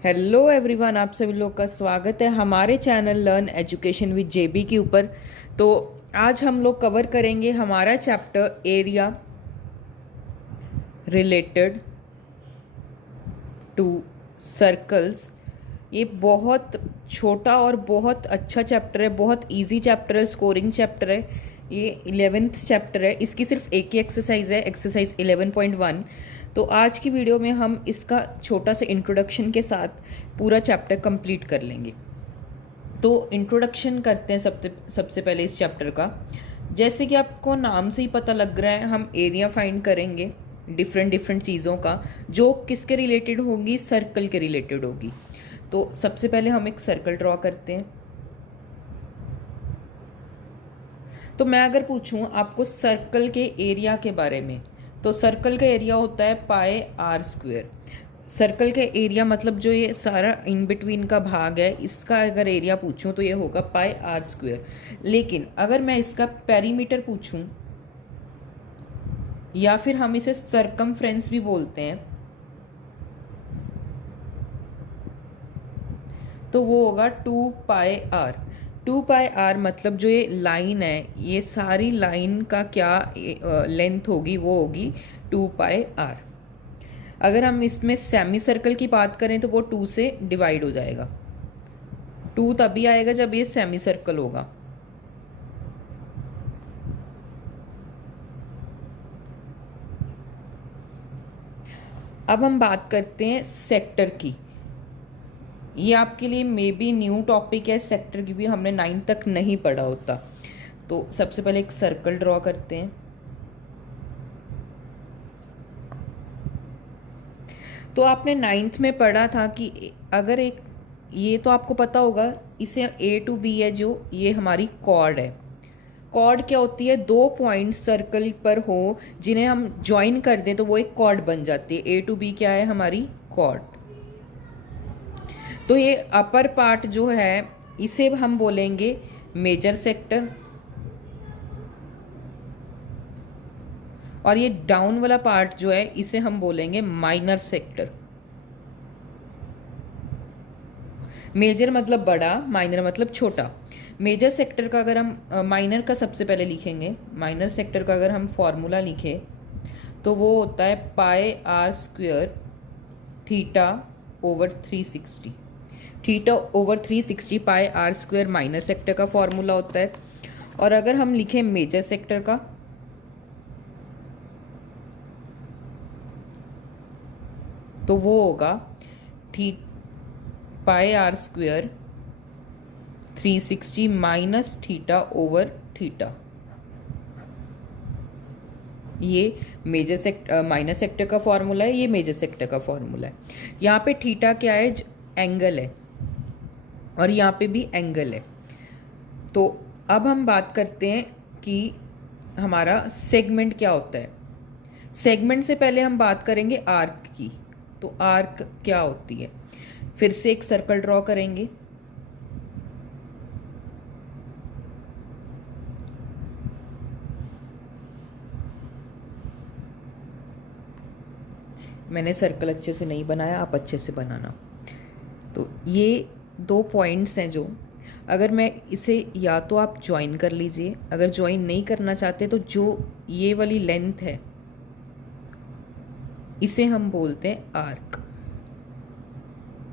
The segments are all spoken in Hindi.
हेलो एवरीवन, आप सभी लोग का स्वागत है हमारे चैनल लर्न एजुकेशन विद जेबी के ऊपर। तो आज हम लोग कवर करेंगे हमारा chapter area related to circles. ये बहुत छोटा और बहुत अच्छा चैप्टर है, बहुत इजी चैप्टर है, स्कोरिंग चैप्टर है। ये 11th चैप्टर है, इसकी सिर्फ एक ही एक्सरसाइज है, एक्सरसाइज 11.1। तो आज की वीडियो में हम इसका छोटा सा इंट्रोडक्शन के साथ पूरा चैप्टर कंप्लीट कर लेंगे। तो इंट्रोडक्शन करते हैं सबसे पहले इस चैप्टर का। जैसे कि आपको नाम से ही पता लग रहा है, हम एरिया फाइंड करेंगे डिफरेंट चीज़ों का, जो किसके रिलेटेड होगी, सर्कल के रिलेटेड होगी। तो सबसे पहले हम एक सर्कल ड्रॉ करते हैं। तो मैं अगर पूछूं आपको सर्कल के एरिया के बारे में, तो सर्कल का एरिया होता है पाई आर स्क्वेयर। सर्कल के एरिया मतलब जो ये सारा इन बिटवीन का भाग है, इसका अगर एरिया पूछूं तो ये होगा पाई आर स्क्वेयर। लेकिन अगर मैं इसका पेरीमीटर पूछूं, या फिर हम इसे सरकमफ्रेंस भी बोलते हैं, तो वो होगा 2 पाई आर। 2 पाई आर मतलब जो ये लाइन है, ये सारी लाइन का क्या लेंथ होगी, वो होगी 2 पाई आर। अगर हम इसमें सेमी सर्कल की बात करें तो वो 2 से डिवाइड हो जाएगा। 2 तभी आएगा जब ये सेमी सर्कल होगा। अब हम बात करते हैं सेक्टर की। ये आपके लिए मे बी न्यू टॉपिक है सेक्टर, क्योंकि हमने 9 तक नहीं पढ़ा होता। तो सबसे पहले एक सर्कल ड्रॉ करते हैं। तो आपने 9th में पढ़ा था कि अगर एक, ये तो आपको पता होगा, इसे A to B है जो, ये हमारी कॉर्ड है। कॉर्ड क्या होती है? 2 पॉइंट सर्कल पर हो जिन्हें हम ज्वाइन कर दें तो वो एक कॉर्ड बन जाती है। A to B क्या है? हमारी कॉर्ड। तो ये अपर पार्ट जो है इसे हम बोलेंगे मेजर सेक्टर, और ये डाउन वाला पार्ट जो है इसे हम बोलेंगे माइनर सेक्टर। मेजर मतलब बड़ा, माइनर मतलब छोटा। मेजर सेक्टर का अगर हम माइनर का सबसे पहले लिखेंगे, माइनर सेक्टर का अगर हम फॉर्मूला लिखें तो वो होता है pi r square theta over 360। Theta over 360 pi r square minor sector का फॉर्मूला होता है। और अगर हम लिखें मेजर सेक्टर का, तो वो होगा pi r square 360 minus theta over theta. ये मेजर सेक्टर माइनर सेक्टर का फॉर्मूला है, ये मेजर सेक्टर का फॉर्मूला है। यहाँ पे थीटा क्या है? एंगल है, और यहाँ पे भी एंगल है। तो अब हम बात करते हैं कि हमारा सेगमेंट क्या होता है। सेगमेंट से पहले हम बात करेंगे आर्क की। तो आर्क क्या होती है? फिर से एक सर्कल ड्रॉ करेंगे। मैंने सर्कल अच्छे से नहीं बनाया, आप अच्छे से बनाना। तो ये 2 पॉइंट्स हैं जो, अगर मैं इसे, या तो आप ज्वाइन कर लीजिए, अगर ज्वाइन नहीं करना चाहते तो जो ये वाली लेंथ है इसे हम बोलते हैं आर्क।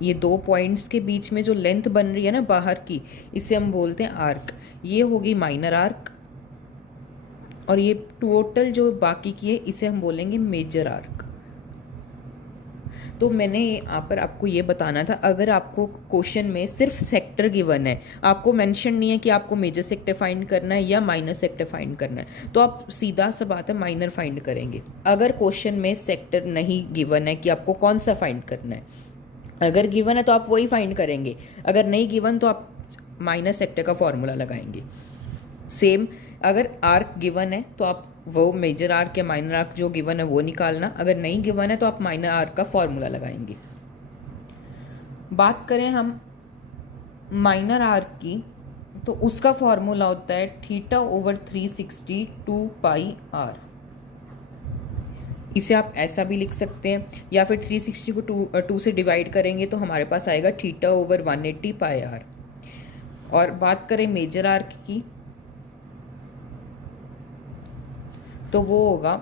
ये 2 पॉइंट्स के बीच में जो लेंथ बन रही है ना बाहर की, इसे हम बोलते हैं आर्क। ये होगी माइनर आर्क, और ये टोटल जो बाकी की है इसे हम बोलेंगे मेजर आर्क। तो मैंने यहाँ पर आपको ये बताना था, अगर आपको क्वेश्चन में सिर्फ सेक्टर गिवन है, आपको मेंशन नहीं है कि आपको मेजर सेक्टर फाइंड करना है या माइनर सेक्टर फाइंड करना है, तो आप सीधा सा बात है माइनर फाइंड करेंगे। अगर क्वेश्चन में सेक्टर नहीं गिवन है कि आपको कौन सा फाइंड करना है, अगर गिवन है तो आप वही फाइंड करेंगे, अगर नहीं गिवन तो आप माइनर सेक्टर का फॉर्मूला लगाएंगे। सेम अगर आर्क गिवन है तो आप वो मेजर आर्क या माइनर आर्क जो गिवन है वो निकालना, अगर नहीं गिवन है तो आप माइनर आर्क का फॉर्मूला लगाएंगे। बात करें हम माइनर आर्क की, तो उसका फॉर्मूला होता है थीटा ओवर 360 2 पाई आर। इसे आप ऐसा भी लिख सकते हैं, या फिर 360 को 2 से डिवाइड करेंगे तो हमारे पास आएगा थीटा ओवर 180 पाई आर। और बात करें मेजर आर्क की तो वो होगा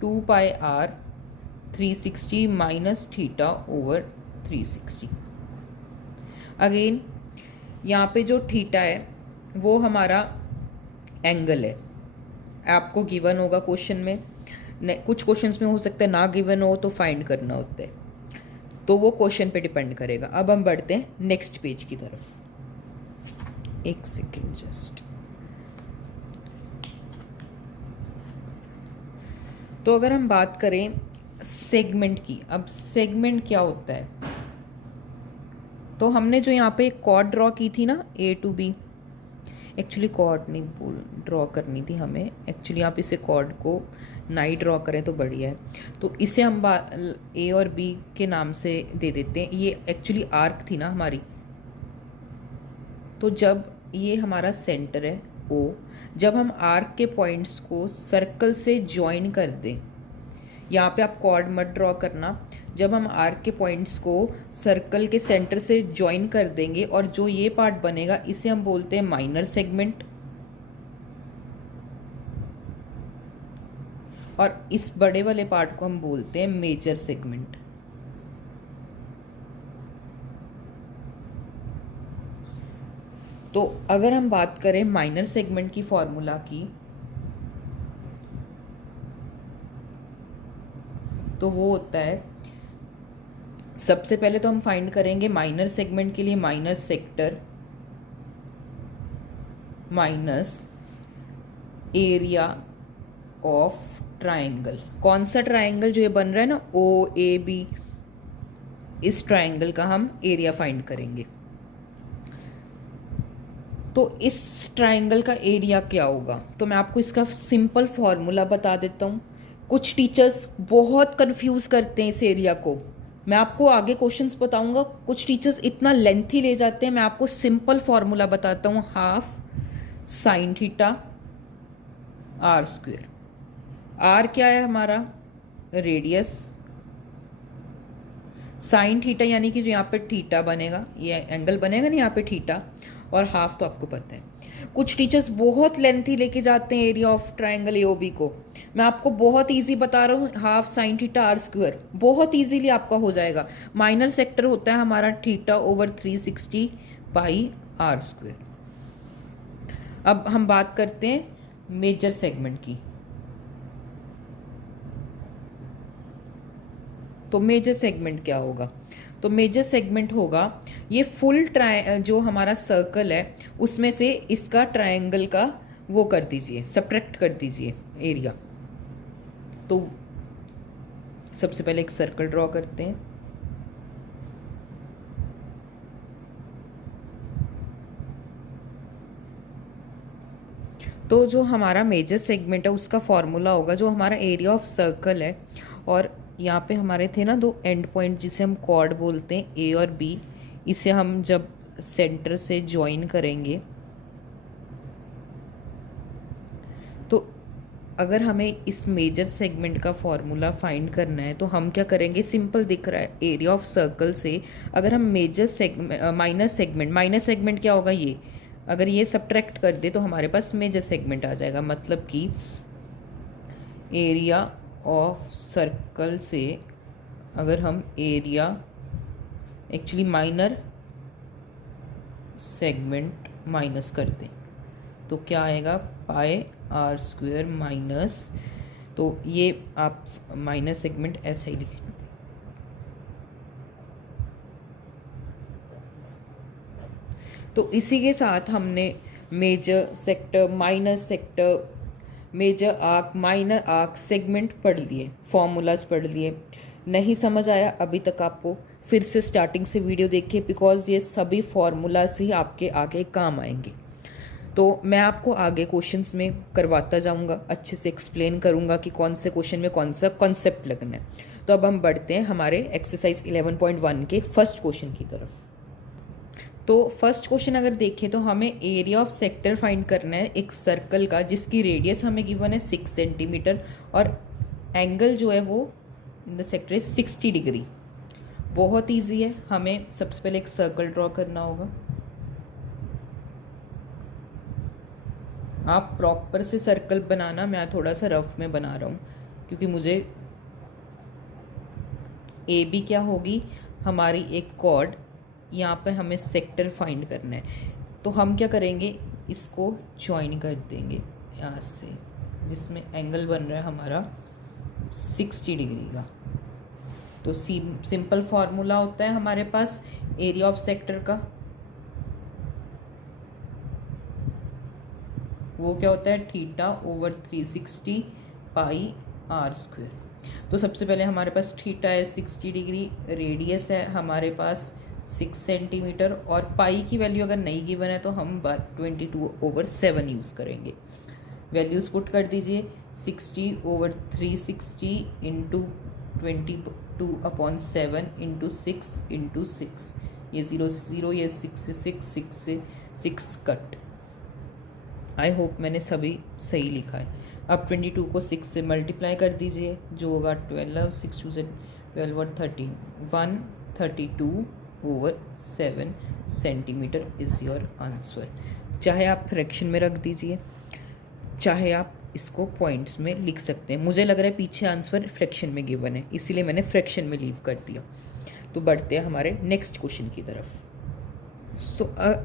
2 pi r 360 minus theta over 360। Again यहाँ पे जो थीटा है वो हमारा एंगल है, आपको गिवन होगा क्वेश्चन में, कुछ क्वेश्चंस में हो सकता है ना गिवन हो तो फाइंड करना होता है, तो वो क्वेश्चन पे डिपेंड करेगा। अब हम बढ़ते हैं नेक्स्ट पेज की तरफ। एक सेकेंड जस्ट। तो अगर हम बात करें सेगमेंट की, अब सेगमेंट क्या होता है, तो हमने जो यहाँ पे एक कॉर्ड ड्रॉ की थी ना ए टू बी, एक्चुअली कॉर्ड नहीं बोल ड्रॉ करनी थी हमें, एक्चुअली आप इसे कॉर्ड को नाई ड्रॉ करें तो बढ़िया है। तो इसे हम ए और बी के नाम से दे देते हैं। ये एक्चुअली आर्क थी ना हमारी, तो जब ये हमारा सेंटर है ओ, जब हम आर्क के पॉइंट्स को सर्कल से ज्वाइन कर दें, यहाँ पे आप कॉर्ड मत ड्रॉ करना, जब हम आर्क के पॉइंट्स को सर्कल के सेंटर से ज्वाइन कर देंगे और जो ये पार्ट बनेगा इसे हम बोलते हैं माइनर सेगमेंट, और इस बड़े वाले पार्ट को हम बोलते हैं मेजर सेगमेंट। तो अगर हम बात करें माइनर सेगमेंट की फॉर्मूला की, तो वो होता है, सबसे पहले तो हम फाइंड करेंगे माइनर सेगमेंट के लिए minor sector minus area of triangle. कौन सा ट्राइंगल, जो ये बन रहा है ना ओ ए बी, इस ट्राइंगल का हम एरिया फाइंड करेंगे। तो इस ट्राइंगल का एरिया क्या होगा, तो मैं आपको इसका सिंपल फॉर्मूला बता देता हूँ। कुछ टीचर्स बहुत कंफ्यूज करते हैं इस एरिया को, मैं आपको आगे क्वेश्चंस बताऊंगा, कुछ टीचर्स इतना लेंथी ले जाते हैं। मैं आपको सिंपल फॉर्मूला बताता हूँ, half sine theta r square. R क्या है हमारा, रेडियस, साइन थीटा यानी कि जो यहाँ पे थीटा बनेगा, ये एंगल बनेगा ना यहाँ पे थीटा, और हाफ तो आपको पता है। कुछ टीचर्स बहुत लेंथी लेके जाते हैं एरिया ऑफ ट्राइंगल एओबी को, मैं आपको बहुत इजी बता रहा हूँ, half sine theta r square बहुत इजीली आपका हो जाएगा। माइनर सेक्टर होता है हमारा theta over 360 pi are square. अब हम बात करते हैं मेजर सेगमेंट की। तो मेजर सेगमेंट क्या होगा, तो मेजर सेगमेंट होगा ये फुल जो हमारा सर्कल है उसमें से इसका ट्रायंगल का वो कर दीजिए, सब्ट्रैक्ट कर दीजिए एरिया। तो सबसे पहले एक सर्कल ड्रॉ करते हैं। तो जो हमारा मेजर सेगमेंट है उसका फॉर्मूला होगा, जो हमारा एरिया ऑफ सर्कल है, और यहाँ पे हमारे थे ना दो एंड पॉइंट जिसे हम कॉर्ड बोलते हैं ए और बी, इसे हम जब सेंटर से ज्वाइन करेंगे तो अगर हमें इस मेजर सेगमेंट का फॉर्मूला फाइंड करना है तो हम क्या करेंगे, सिंपल दिख रहा है एरिया ऑफ सर्कल से अगर हम माइनर सेगमेंट क्या होगा, ये अगर ये सब्ट्रैक्ट कर दे तो हमारे पास मेजर सेगमेंट आ जाएगा। मतलब कि एरिया ऑफ सर्कल से अगर हम area actually minor segment minus कर दें तो क्या आएगा, पाई आर स्क्वायर माइनस, तो ये आप माइनर सेगमेंट ऐसे ही लिखें। तो इसी के साथ हमने major sector, minor sector, major arc, minor arc, segment पढ़ लिए, फॉर्मूलाज पढ़ लिए। नहीं समझ आया अभी तक आपको, फिर से स्टार्टिंग से वीडियो देखिए, बिकॉज ये सभी फॉर्मूलाज ही आपके आगे काम आएंगे। तो मैं आपको आगे क्वेश्चंस में करवाता जाऊंगा, अच्छे से एक्सप्लेन करूंगा कि कौन से क्वेश्चन में कौन सा कॉन्सेप्ट लगना है। तो अब हम बढ़ते हैं हमारे एक्सरसाइज 11.1 के फर्स्ट क्वेश्चन की तरफ। तो फर्स्ट क्वेश्चन अगर देखें तो हमें एरिया ऑफ सेक्टर फाइंड करना है एक सर्कल का जिसकी रेडियस हमें गिवन है 6 सेंटीमीटर और एंगल जो है वो in the sector is 60 degree. बहुत ईजी है। हमें सबसे पहले एक सर्कल ड्रॉ करना होगा। आप प्रॉपर से सर्कल बनाना, मैं थोड़ा सा रफ में बना रहा हूँ क्योंकि मुझे ए बी क्या होगी, हमारी एक कॉर्ड, यहाँ पे हमें सेक्टर फाइंड करना है। तो हम क्या करेंगे, इसको ज्वाइन कर देंगे यहाँ से, जिसमें एंगल बन रहा है हमारा 60 डिग्री का। तो सिंपल फार्मूला होता है हमारे पास एरिया ऑफ सेक्टर का, वो क्या होता है theta over 360 pi are square. तो सबसे पहले हमारे पास थीटा है 60 डिग्री, रेडियस है हमारे पास 6 सेंटीमीटर, और पाई की वैल्यू अगर नहीं गिवन है तो हम 22/7 यूज़ करेंगे। वैल्यूज़ पुट कर दीजिए, 60/360 इंटू 22/7 इंटू 6 ये 0 से 0, ये 6 से 6 कट। आई होप मैंने सभी सही लिखा है। अब 22 को 6 से मल्टीप्लाई कर दीजिए, जो होगा 12, 6 2 से 12 और 13, 132/7 सेंटीमीटर इज़ योर आंसर। चाहे आप फ्रैक्शन में रख दीजिए, चाहे आप इसको पॉइंट्स में लिख सकते हैं। मुझे लग रहा है पीछे आंसर फ्रैक्शन में गिवन है, इसीलिए मैंने फ्रैक्शन में लीव कर दिया। तो बढ़ते हैं हमारे नेक्स्ट क्वेश्चन की तरफ।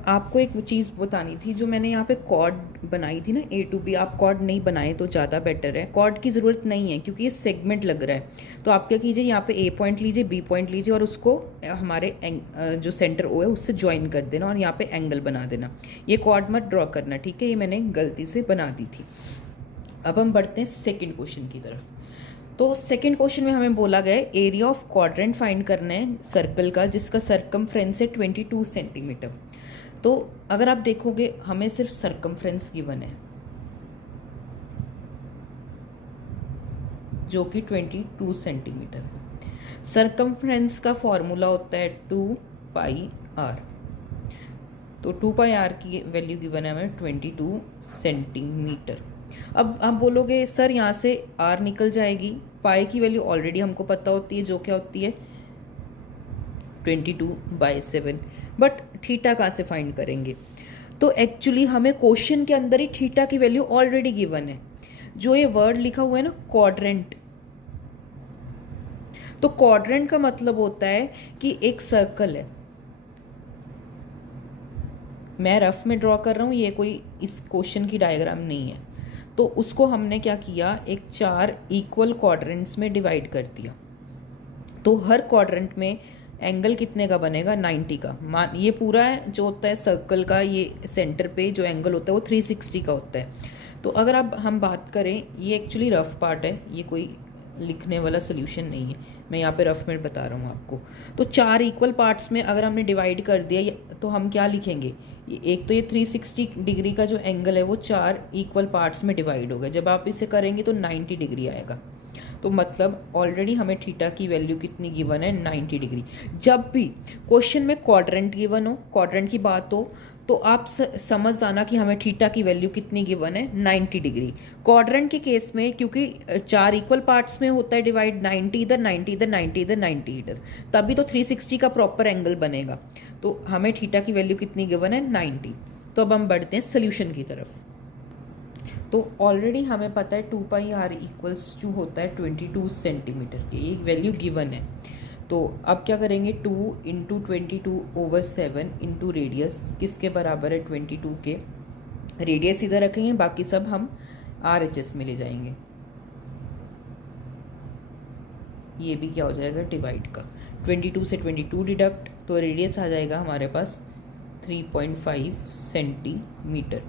आपको एक चीज़ बतानी थी, जो मैंने यहाँ पे कॉर्ड बनाई थी ना A to B, आप कॉर्ड नहीं बनाए तो ज़्यादा बेटर है। कॉर्ड की ज़रूरत नहीं है क्योंकि ये सेगमेंट लग रहा है। तो आप क्या कीजिए, यहाँ पे A पॉइंट लीजिए, B पॉइंट लीजिए और उसको हमारे जो सेंटर O है उससे ज्वाइन कर देना और यहाँ पे एंगल बना देना। ये कॉर्ड मत ड्रॉ करना, ठीक है, ये मैंने गलती से बना दी थी। अब हम बढ़ते हैं सेकेंड क्वेश्चन की तरफ। तो सेकेंड क्वेश्चन में हमें बोला गया है एरिया ऑफ क्वाड्रेंट फाइंड करना है सर्कल का, जिसका सरकमफ्रेंस है 22 सेंटीमीटर। तो अगर आप देखोगे हमें सिर्फ सरकमफ्रेंस गिवन है जो कि 22 सेंटीमीटर है। सरकमफ्रेंस का फॉर्मूला होता है 2πr। तो 2πr की वैल्यू गिवन है हमें 22 सेंटीमीटर। अब आप बोलोगे सर यहाँ से r निकल जाएगी, पाई की वैल्यू ऑलरेडी हमको पता होती है, जो क्या होती है 22/7, बट थीटा कहाँ से फाइंड करेंगे। तो एक्चुअली हमें क्वेश्चन के अंदर ही थीटा की वैल्यू ऑलरेडी गिवन है। जो ये वर्ड लिखा हुआ है ना क्वाड्रेंट, तो क्वाड्रेंट का मतलब होता है कि एक सर्कल है। मैं रफ में ड्रॉ कर रहा हूँ, ये कोई इस क्वेश्चन की डायग्राम नहीं है। तो उसको हमने क्या किया, एक 4 इक्वल क्वाड्रेंट्स में डिवाइड कर दिया। तो हर क्वाड्रेंट में एंगल कितने का बनेगा, 90 का। ये पूरा है जो होता है सर्कल का, ये सेंटर पे जो एंगल होता है वो 360 का होता है। तो अगर अब हम बात करें, ये एक्चुअली रफ पार्ट है, ये कोई लिखने वाला सोल्यूशन नहीं है, मैं यहाँ पे रफ में बता रहा हूँ आपको। तो 4 इक्वल पार्ट्स में अगर हमने डिवाइड कर दिया तो हम क्या लिखेंगे, एक तो ये 360 डिग्री का जो एंगल है वो 4 इक्वल पार्ट्स में डिवाइड हो गया। जब आप इसे करेंगे तो 90 डिग्री आएगा। तो मतलब ऑलरेडी हमें थीटा की वैल्यू कितनी गिवन है, 90 डिग्री। जब भी क्वेश्चन में क्वाड्रेंट गिवन हो, क्वाड्रेंट की बात हो, तो आप समझ जाना कि हमें थीटा की वैल्यू कितनी गिवन है, 90 डिग्री। क्वाड्रेंट के केस में क्योंकि 4 इक्वल पार्ट्स में होता है डिवाइड, 90 इधर, 90 इधर, 90 इधर, 90 इधर, तभी तो 360 का प्रॉपर एंगल बनेगा। तो हमें थीटा की वैल्यू कितनी गिवन है, 90। तो अब हम बढ़ते हैं सोल्यूशन की तरफ। तो ऑलरेडी हमें पता है 2πr इक्वल्स टू होता है 22 सेंटीमीटर की, एक वैल्यू गिवन है। तो अब क्या करेंगे, 2 इंटू 22/7 इंटू रेडियस किसके बराबर है, 22 के। रेडियस इधर रखेंगे, बाकी सब हम RHS में ले जाएंगे। ये भी क्या हो जाएगा, डिवाइड का। 22 से 22 डिडक्ट, तो रेडियस आ जाएगा हमारे पास 3.5 सेंटीमीटर।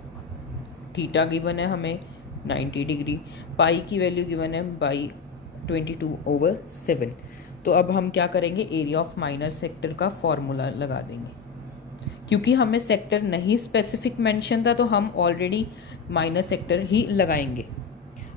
थीटा गिवन है हमें 90 डिग्री, पाई की वैल्यू गिवन है बाई 22/7। तो अब हम क्या करेंगे, एरिया ऑफ माइनर सेक्टर का फॉर्मूला लगा देंगे। क्योंकि हमें सेक्टर नहीं स्पेसिफिक मेंशन था तो हम ऑलरेडी माइनर सेक्टर ही लगाएंगे।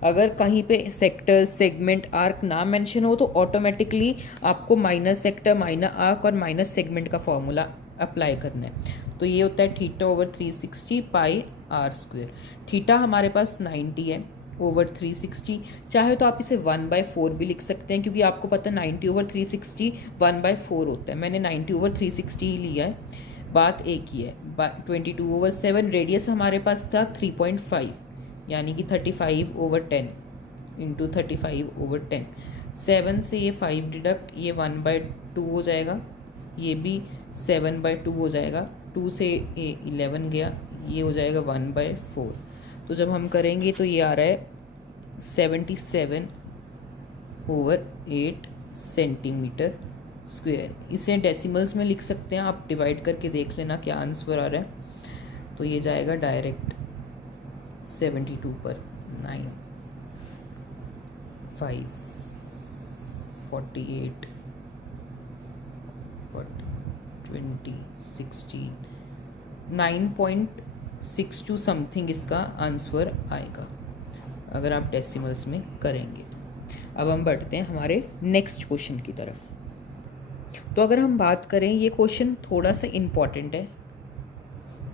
अगर कहीं पे सेक्टर, सेगमेंट, आर्क ना मेंशन हो तो ऑटोमेटिकली आपको माइनर सेक्टर, माइनर आर्क और माइनर सेगमेंट का फॉर्मूला अप्लाई करना है। तो ये होता है theta over 360 pi are square. Theta हमारे पास 90 है, ओवर 360, चाहे तो आप इसे 1/4 भी लिख सकते हैं, क्योंकि आपको पता है 90/360 1/4 होता है। मैंने 90/360 ही लिया है, बात एक ही है। 22/7 रेडियस हमारे पास था 3.5, यानी कि 35/10 इंटू 35/10। 7 से ये 5 डिडक्ट, ये 1/2 हो जाएगा, ये भी 7/2 हो जाएगा। 2 से ये 11 गया, ये हो जाएगा 1/4। तो जब हम करेंगे तो ये आ रहा है 77/8 सेंटीमीटर स्क्वायर। इसे डेसिमल्स में लिख सकते हैं, आप डिवाइड करके देख लेना क्या आंसर आ रहा है। तो ये जाएगा डायरेक्ट 72 पर 9 5 48 20 16 9.62 समथिंग इसका आंसर आएगा अगर आप डेसिमल्स में करेंगे तो। अब हम बढ़ते हैं हमारे नेक्स्ट क्वेश्चन की तरफ। तो अगर हम बात करें, ये क्वेश्चन थोड़ा सा इम्पॉर्टेंट है।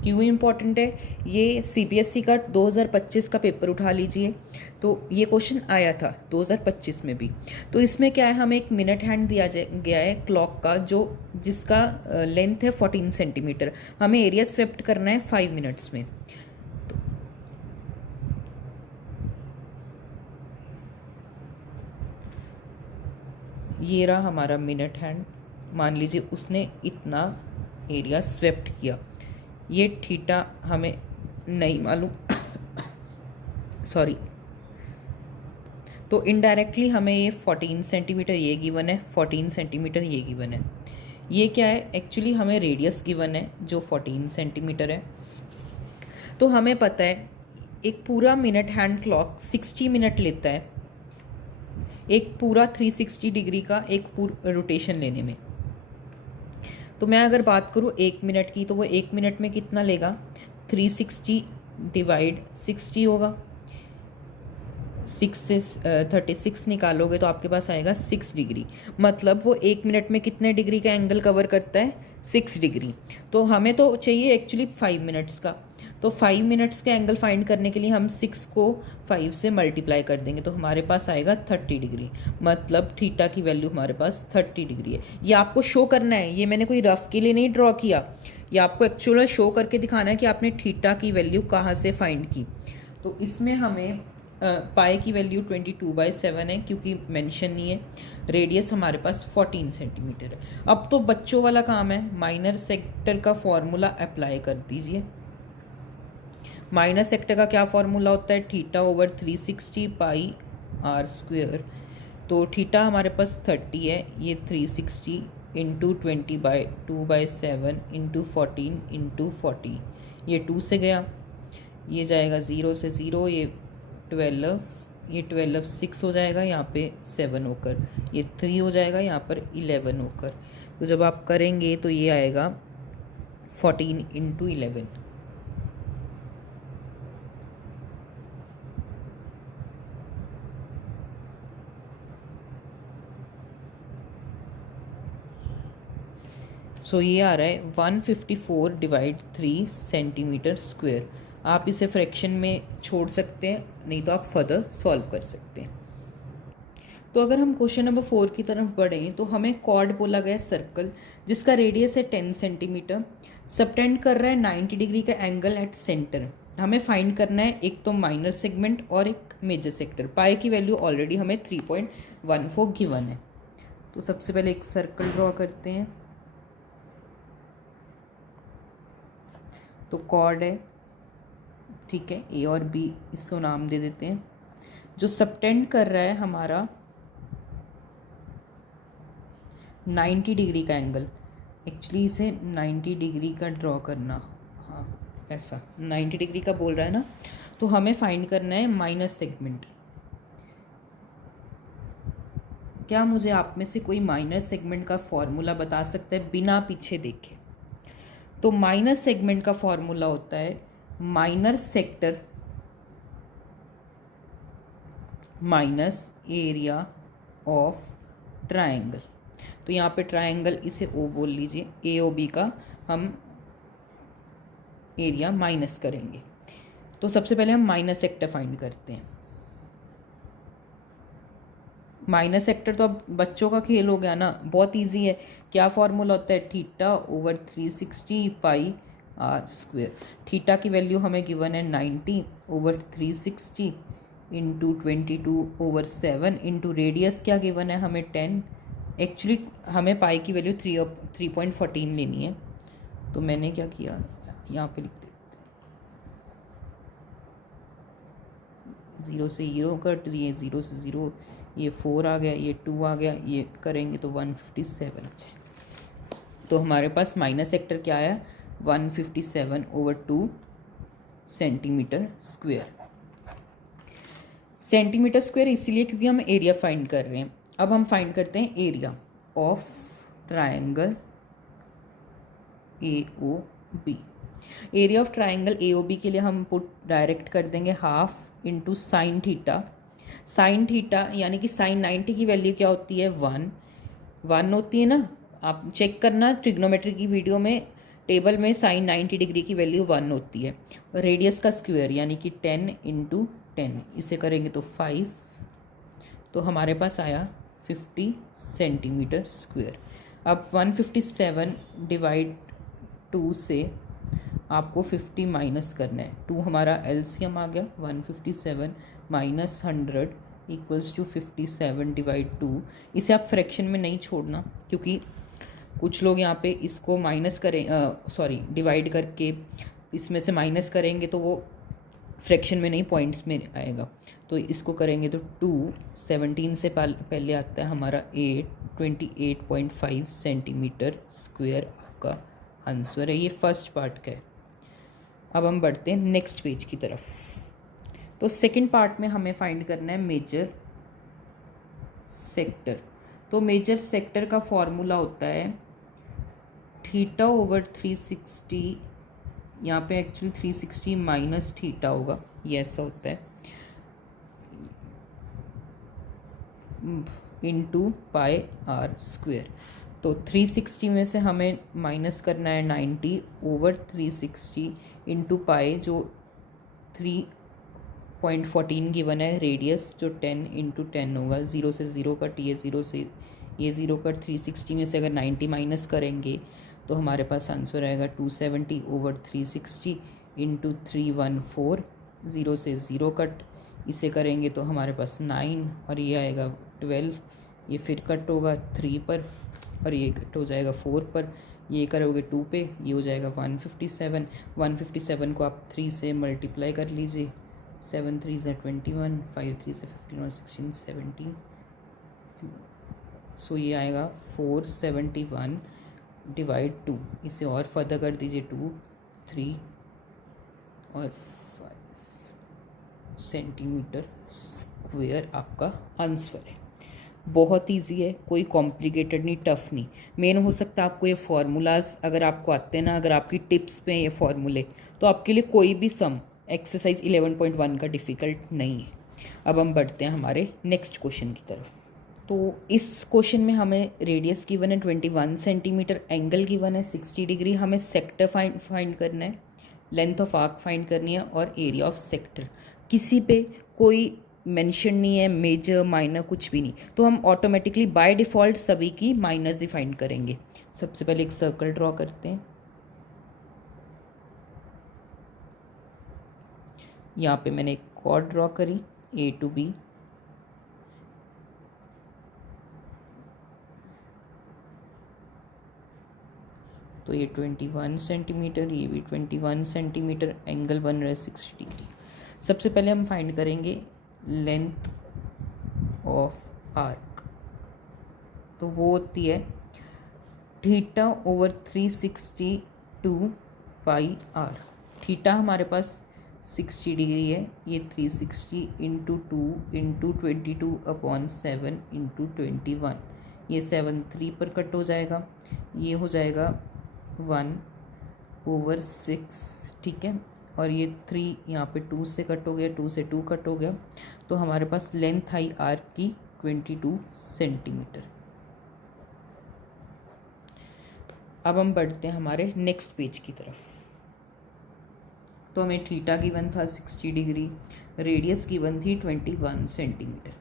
क्यों इम्पॉर्टेंट है? ये सीबीएसई का 2025 का पेपर उठा लीजिए, तो ये क्वेश्चन आया था 2025 में भी। तो इसमें क्या है, हमें एक मिनट हैंड दिया गया है क्लॉक का, जिसका लेंथ है 14 सेंटीमीटर। हमें एरिया स्वेप्ट करना है 5 मिनट्स में। तो ये रहा हमारा मिनट हैंड। मान लीजिए उसने इतना एरिया स्वेप्ट किया। ये थीटा हमें नहीं मालूम सॉरी। तो इनडायरेक्टली हमें ये 14 सेंटीमीटर ये गिवन है, 14 सेंटीमीटर ये गिवन है। ये क्या है, एक्चुअली हमें रेडियस गिवन है जो 14 सेंटीमीटर है। तो हमें पता है एक पूरा मिनट हैंड क्लॉक 60 मिनट लेता है, एक पूरा 360 डिग्री का एक पूरा रोटेशन लेने में। तो मैं अगर बात करूँ 1 मिनट की, तो वो 1 मिनट में कितना लेगा, 360 डिवाइड 60 होगा। 6 से 36 निकालोगे तो आपके पास आएगा 6 डिग्री। मतलब वो 1 मिनट में कितने डिग्री का एंगल कवर करता है, 6 डिग्री। तो हमें तो चाहिए एक्चुअली 5 मिनट्स का। तो 5 मिनट्स का एंगल फाइंड करने के लिए हम 6 को 5 से मल्टीप्लाई कर देंगे, तो हमारे पास आएगा 30 डिग्री। मतलब थीटा की वैल्यू हमारे पास 30 डिग्री है। ये आपको शो करना है, ये मैंने कोई रफ के लिए नहीं ड्रॉ किया, ये आपको एक्चुअल शो करके दिखाना है कि आपने थीटा की वैल्यू कहाँ से फाइंड की। तो इसमें हमें पाई की वैल्यू 22/7 है, क्योंकि मेंशन नहीं है। रेडियस हमारे पास 14 सेंटीमीटर है। अब तो बच्चों वाला काम है, माइनर सेक्टर का फॉर्मूला अप्लाई कर दीजिए। माइनर सेक्टर का क्या फॉर्मूला होता है, theta over 360 pi are square. तो थीटा हमारे पास 30 है, ये 360 इंटू 20/2/7 इंटू 14 इंटू 40, ये 2 से गया, ये जाएगा 0 से 0, ये 12, ये 12 6 हो जाएगा, यहाँ पे 7 होकर ये 3 हो जाएगा, यहाँ पर 11 होकर। तो जब आप करेंगे तो ये आएगा 14 इंटू 11। सो ये आ रहा है 154 डिवाइड 3 सेंटीमीटर स्क्वायर। आप इसे फ्रैक्शन में छोड़ सकते हैं, नहीं तो आप फर्दर सॉल्व कर सकते हैं। तो अगर हम क्वेश्चन नंबर 4 की तरफ बढ़ें, तो हमें कॉर्ड बोला गया सर्कल जिसका रेडियस है 10 सेंटीमीटर, सबटेंड कर रहा है 90 डिग्री का एंगल एट सेंटर। हमें फाइंड करना है एक तो माइनर सेगमेंट और एक मेजर सेक्टर। पाई की वैल्यू ऑलरेडी हमें 3.14 गिवन है। तो सबसे पहले एक सर्कल ड्रॉ करते हैं। तो कॉर्ड है, ठीक है, ए और बी इसको नाम दे देते हैं। जो सबटेंड कर रहा है हमारा 90 डिग्री का एंगल, एक्चुअली इसे 90 डिग्री का ड्रॉ करना, हाँ ऐसा 90 डिग्री का बोल रहा है ना। तो हमें फाइंड करना है माइनस सेगमेंट। क्या मुझे आप में से कोई माइनर सेगमेंट का फॉर्मूला बता सकता है बिना पीछे देखे? तो माइनर सेगमेंट का फॉर्मूला होता है minor sector minus area of triangle. तो यहाँ पे ट्रायंगल इसे ओ बोल लीजिए, ए ओ बी का हम एरिया माइनस करेंगे। तो सबसे पहले हम माइनर सेक्टर फाइंड करते हैं। माइनस सेक्टर तो अब बच्चों का खेल हो गया ना, बहुत इजी है। क्या फॉर्मूला होता है, theta over 360 pi r square. Theta की वैल्यू हमें गिवन है 90 ओवर 360 इंटू 22/7 इंटू रेडियस क्या गिवन है हमें 10। एक्चुअली हमें पाई की वैल्यू 3.14 लेनी है, तो मैंने क्या किया, यहाँ पे लिख देते, 0 से 0 कट, ये 0 से 0, ये 4 आ गया, ये 2 आ गया, ये करेंगे तो 157 आ जाए। तो हमारे पास माइनस सेक्टर क्या आया, 157/2 सेंटीमीटर स्क्वेयर। सेंटीमीटर स्क्वेयर इसीलिए क्योंकि हम एरिया फाइंड कर रहे हैं। अब हम फाइंड करते हैं area of triangle AOB। Area of triangle AOB के लिए हम पुट डायरेक्ट कर देंगे half into sine theta. Sine theta यानी कि साइन 90 की वैल्यू क्या होती है, 1 होती है ना। आप चेक करना ट्रिग्नोमेट्री की वीडियो में, टेबल में साइन 90 डिग्री की वैल्यू 1 होती है। रेडियस का स्क्वायर यानी कि 10 इंटू 10, इसे करेंगे तो 5, तो हमारे पास आया 50 सेंटीमीटर स्क्वायर। अब 157 डिवाइड 2 से आपको 50 माइनस करना है, 2 हमारा एलसीएम आ गया, 157 माइनस 100 इक्वल्स टू 57 डिवाइड 2। इसे आप फ्रैक्शन में नहीं छोड़ना, क्योंकि कुछ लोग यहाँ पे इसको माइनस करें, डिवाइड करके इसमें से माइनस करेंगे तो वो फ्रैक्शन में नहीं पॉइंट्स में आएगा। तो इसको करेंगे तो 2 17 से पहले आता है हमारा 28.5 सेंटीमीटर स्क्वायर आपका आंसर है। ये फर्स्ट पार्ट का है। अब हम बढ़ते हैं नेक्स्ट पेज की तरफ। तो सेकंड पार्ट में हमें फाइंड करना है मेजर सेक्टर। तो मेजर सेक्टर का फॉर्मूला होता है थीटा ओवर 360, यहाँ पे एक्चुअली 360 माइनस थीटा होगा, ये ऐसा होता है, इंटू पाई आर स्क्वेयर। तो 360 में से हमें माइनस करना है 90 ओवर 360 इंटू पाई, जो 3.14 गिवन है, रेडियस जो 10 इंटू 10 होगा, 0 से 0 कट, ये 0 से ये 0 कट, 360 में से अगर 90 माइनस करेंगे तो हमारे पास आंसर आएगा 270 ओवर 360 इंटू 314, 0 से 0 कट, इसे करेंगे तो हमारे पास 9 और ये आएगा 12, ये फिर कट होगा 3 पर और ये कट हो जाएगा 4 पर, ये करोगे 2 पे, ये हो जाएगा 157। 157 को आप 3 से मल्टीप्लाई कर लीजिए, 7 3 से 21, 5 3 से 15 और 16 17, सो ये आएगा 471 डिवाइड 2, इसे और फर्दर कर दीजिए 2 3 और 5 सेंटीमीटर स्क्वायर आपका आंसर है। बहुत इजी है, कोई कॉम्प्लिकेटेड नहीं, टफ नहीं। मेन हो सकता है आपको ये फार्मूलाज अगर आपको आते हैं ना, अगर आपकी टिप्स पे ये फार्मूले, तो आपके लिए कोई भी सम एक्सरसाइज 11.1 का डिफ़िकल्ट नहीं है। अब हम बढ़ते हैं हमारे नेक्स्ट क्वेश्चन की तरफ। तो इस क्वेश्चन में हमें रेडियस गिवन है 21 सेंटीमीटर, एंगल गिवन है 60 डिग्री, हमें सेक्टर फाइंड करना है, लेंथ ऑफ आर्क फाइंड करनी है और एरिया ऑफ सेक्टर। किसी पे कोई मेंशन नहीं है, मेजर माइनर कुछ भी नहीं, तो हम ऑटोमेटिकली बाय डिफ़ॉल्ट सभी की माइनस ही फाइंड करेंगे। सबसे पहले एक सर्कल ड्रॉ करते हैं, यहाँ पे मैंने एक कॉर्ड ड्रॉ करी A to B, तो ये 21 सेंटीमीटर, ये भी 21 सेंटीमीटर, एंगल बन रहा है 60 डिग्री। सबसे पहले हम फाइंड करेंगे लेंथ ऑफ आर्क, तो वो होती है theta over 360 pi r. Theta हमारे पास 60 डिग्री है, ये 360 इंटू 2 इंटू 22/7 इंटू 21, ये 7 3 पर कट हो जाएगा, ये हो जाएगा 1/6, ठीक है। और ये 3 यहाँ पे 2 से कट हो गया, 2 से 2 कट हो गया, तो हमारे पास लेंथ आई आर्क की 22 सेंटीमीटर। अब हम बढ़ते हैं हमारे नेक्स्ट पेज की तरफ। तो हमें थीटा गिवन था 60 डिग्री, रेडियस गिवन थी 21 सेंटीमीटर।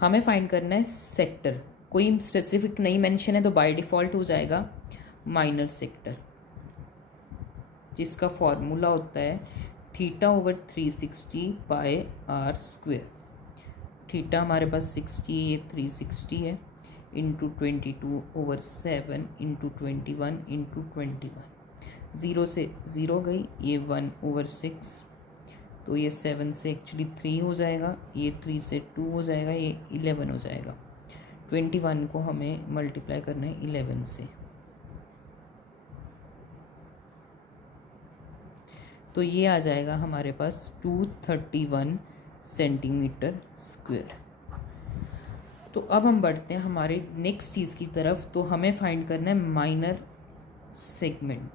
हमें फाइंड करना है सेक्टर, कोई स्पेसिफिक नहीं मेंशन है तो बाय डिफ़ॉल्ट हो जाएगा माइनर सेक्टर, जिसका फॉर्मूला होता है θ/360 बाय आर स्क्वेयर। थीटा हमारे पास 60 ये 360 है, इंटू 22/7 इंटू 21 इंटू 21। 0 से 0 गई, ये 1/6, तो ये 7 से एक्चुअली 3 हो जाएगा, ये 3 से 2 हो जाएगा, ये 11 हो जाएगा। 21 को हमें मल्टीप्लाई करना है 11 से, तो ये आ जाएगा हमारे पास 231 सेंटीमीटर स्क्वायर। तो अब हम बढ़ते हैं हमारे नेक्स्ट चीज़ की तरफ। तो हमें फाइंड करना है माइनर सेगमेंट।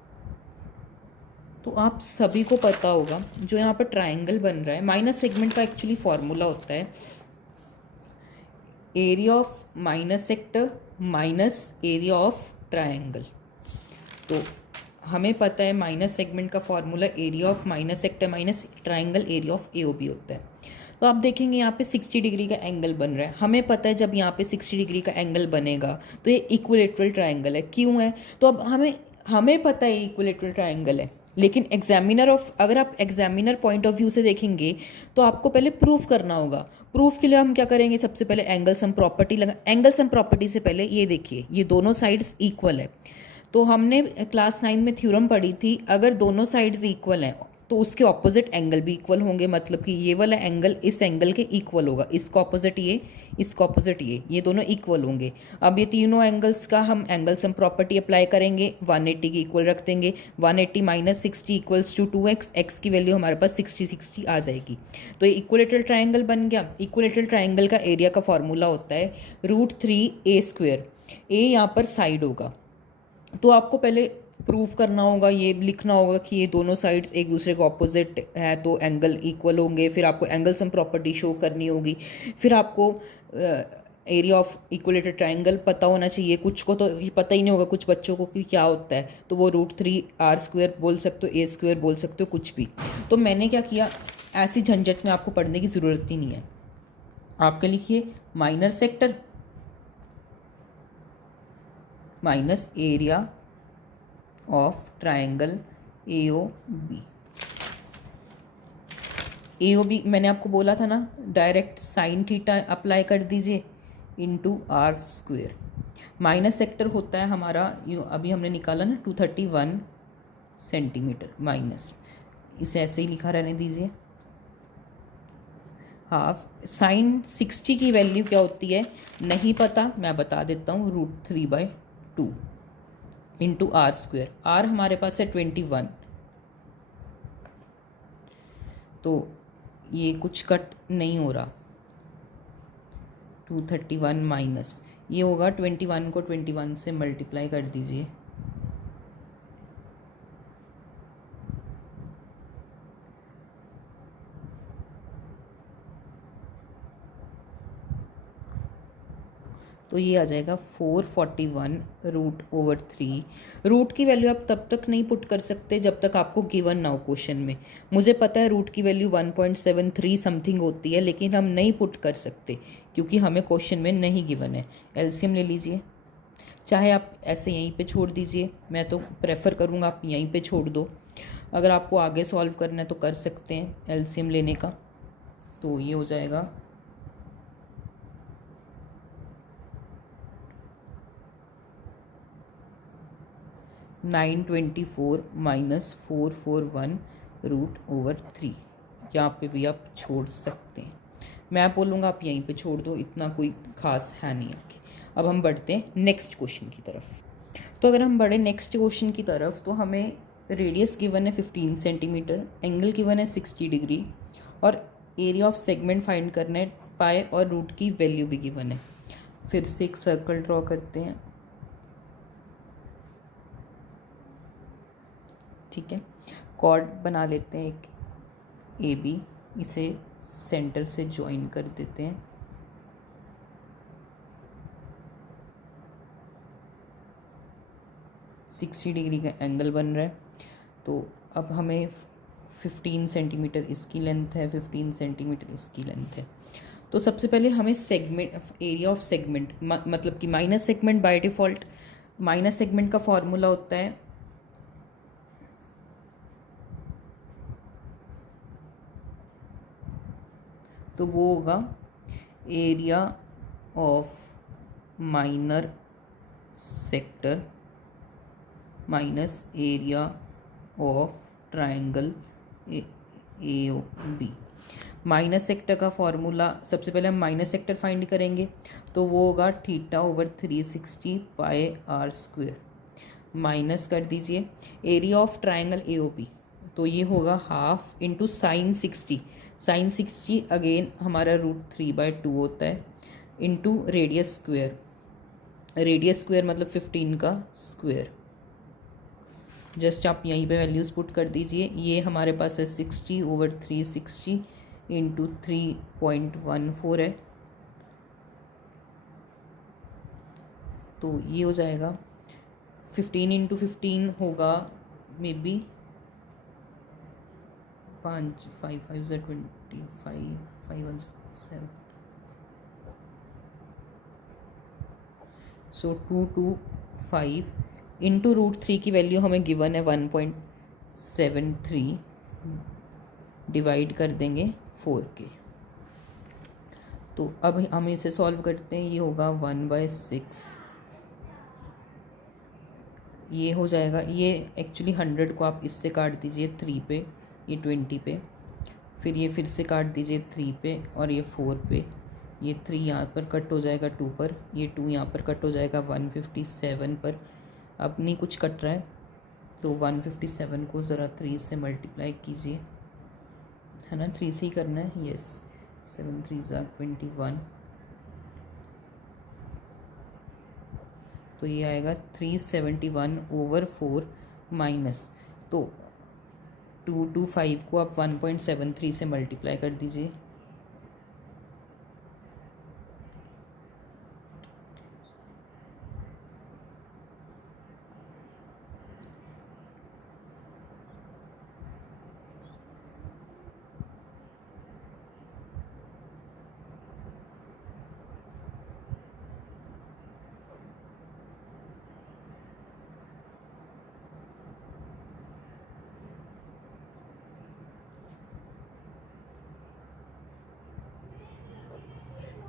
तो आप सभी को पता होगा जो यहाँ पर ट्रायंगल बन रहा है, माइनर सेगमेंट का एक्चुअली फॉर्मूला होता है area of minor sector minus area of triangle. तो हमें पता है माइनर सेगमेंट का formula area of minor sector minus triangle area of AOB होता है। तो आप देखेंगे यहाँ पे 60 डिग्री का एंगल बन रहा है। हमें पता है जब यहाँ पे 60 डिग्री का एंगल बनेगा तो ये इक्विलेटरल ट्रायंगल है। क्यों है? तो अब हमें पता है इक्विलेटरल ट्रायंगल है, लेकिन अगर आप एग्जामिनर पॉइंट ऑफ व्यू से देखेंगे तो आपको पहले प्रूफ करना होगा। प्रूफ के लिए हम क्या करेंगे, सबसे पहले एंगल सम प्रॉपर्टी लगा। एंगल सम प्रॉपर्टी से पहले ये देखिए, ये दोनों साइड्स इक्वल है। तो हमने क्लास 9 में थ्योरम पढ़ी थी, अगर दोनों साइड्स इक्वल हैं तो उसके ऑपोजिट एंगल भी इक्वल होंगे। मतलब कि ये वाला एंगल इस एंगल के इक्वल होगा, इसका ऑपोजिट ये, इसका ऑपोजिट ये दोनों इक्वल होंगे। अब ये तीनों एंगल्स का हम एंगल सम प्रॉपर्टी अप्लाई करेंगे, 180 की इक्वल रख देंगे। 180 minus 60 equals to 2x, x की वैल्यू हमारे पास 60 आ जाएगी। तो ये इक्विलेटरल ट्रायंगल बन गया। इक्विलेटरल ट्रायंगल का एरिया का फॉर्मूला होता है √3a²। ए यहाँ पर साइड होगा, तो आपको पहले प्रूफ करना होगा, ये लिखना होगा कि ये दोनों साइड्स एक दूसरे को ऑपोजिट है तो एंगल इक्वल होंगे। फिर आपको एंगल सम प्रॉपर्टी शो करनी होगी। फिर आपको एरिया ऑफ इक्विलेटरल ट्रायंगल पता होना चाहिए। कुछ को तो पता ही नहीं होगा, कुछ बच्चों को कि क्या होता है, तो वो √3r² बोल सकते हो, a² बोल सकते हो, कुछ भी। तो मैंने क्या किया, ऐसी झंझट में आपको पढ़ने की ज़रूरत ही नहीं है। आपके लिखिए minor sector minus area of triangle AOB। AOB मैंने आपको बोला था ना, डायरेक्ट साइन थीटा अप्लाई कर दीजिए इंटू r²। माइनस सेक्टर होता है हमारा, अभी हमने निकाला ना 231 सेंटीमीटर माइनस, इसे ऐसे ही लिखा रहने दीजिए। हाफ साइन 60 की वैल्यू क्या होती है नहीं पता, मैं बता देता हूँ, √3/2 इंटू r²। r हमारे पास है 21, तो ये कुछ कट नहीं हो रहा। 231 माइनस ये होगा 21 को 21 से मल्टीप्लाई कर दीजिए, तो ये आ जाएगा 441 √3। रूट की वैल्यू आप तब तक नहीं पुट कर सकते जब तक आपको गिवन ना हो क्वेश्चन में। मुझे पता है रूट की वैल्यू 1.73 समथिंग होती है, लेकिन हम नहीं पुट कर सकते क्योंकि हमें क्वेश्चन में नहीं गिवन है। एलसीएम ले लीजिए, चाहे आप ऐसे यहीं पे छोड़ दीजिए, मैं तो प्रेफर करूँगा आप यहीं पे छोड़ दो। अगर आपको आगे सॉल्व करना है तो कर सकते हैं एलसीएम लेने का। तो ये हो जाएगा 924 माइनस 441 √3। यहाँ पे भी आप छोड़ सकते हैं, मैं बोलूँगा आप यहीं पे छोड़ दो, इतना कोई ख़ास है नहीं आपके। अब हम बढ़ते हैं नेक्स्ट क्वेश्चन की तरफ। तो अगर हम बढ़े नेक्स्ट क्वेश्चन की तरफ, तो हमें रेडियस गिवन है 15 सेंटीमीटर, एंगल गिवन है 60 डिग्री और एरिया ऑफ सेगमेंट फाइंड करना है, पाए और रूट की वैल्यू भी गिवन है। फिर से एक सर्कल ड्रॉ करते हैं, ठीक है। कॉर्ड बना लेते हैं एक AB, इसे सेंटर से ज्वाइन कर देते हैं। सिक्सटी डिग्री का एंगल बन रहा है। तो अब हमें 15 सेंटीमीटर इसकी लेंथ है, 15 सेंटीमीटर इसकी लेंथ है। तो सबसे पहले हमें सेगमेंट, एरिया ऑफ सेगमेंट मतलब कि minus segment by default, minus segment का फॉर्मूला होता है तो वो होगा area of minor sector minus area of triangle AOB। Minus sector का फॉर्मूला सबसे पहले हम माइनस सेक्टर फाइंड करेंगे तो वो होगा θ/360 πr²। माइनस कर दीजिए एरिया ऑफ ट्रायंगल AOB, तो ये होगा half into sin 60। sin 60 again हमारा √3/2 होता है into radius square. Radius square मतलब 15 का स्क्वेयर। जस्ट आप यहीं पे वैल्यूज़ पुट कर दीजिए। ये हमारे पास है 60/360 इंटू 3.14 है, तो ये हो जाएगा 15 इंटू 15 होगा मे बी 5 5 5 25 5 1 7, सो 225 इंटू √3 की वैल्यू हमें गिवन है 1.73, डिवाइड कर देंगे 4 के। तो अब हम इसे सॉल्व करते हैं। ये होगा 1/6, ये हो जाएगा। ये एक्चुअली 100 को आप इससे काट दीजिए 3 पे, ये 20 पे, फिर ये फिर से काट दीजिए 3 पे और ये 4 पे। ये 3 यहाँ पर कट हो जाएगा 2 पर, ये 2 यहाँ पर कट हो जाएगा 157 पर। अब नहीं कुछ कट रहा है तो 157 को ज़रा 3 से मल्टीप्लाई कीजिए, है ना, 3 से ही करना है। यस, 7 3 21, तो ये आएगा 371/4 माइनस, तो 225 को आप 1.73 से मल्टीप्लाई कर दीजिए।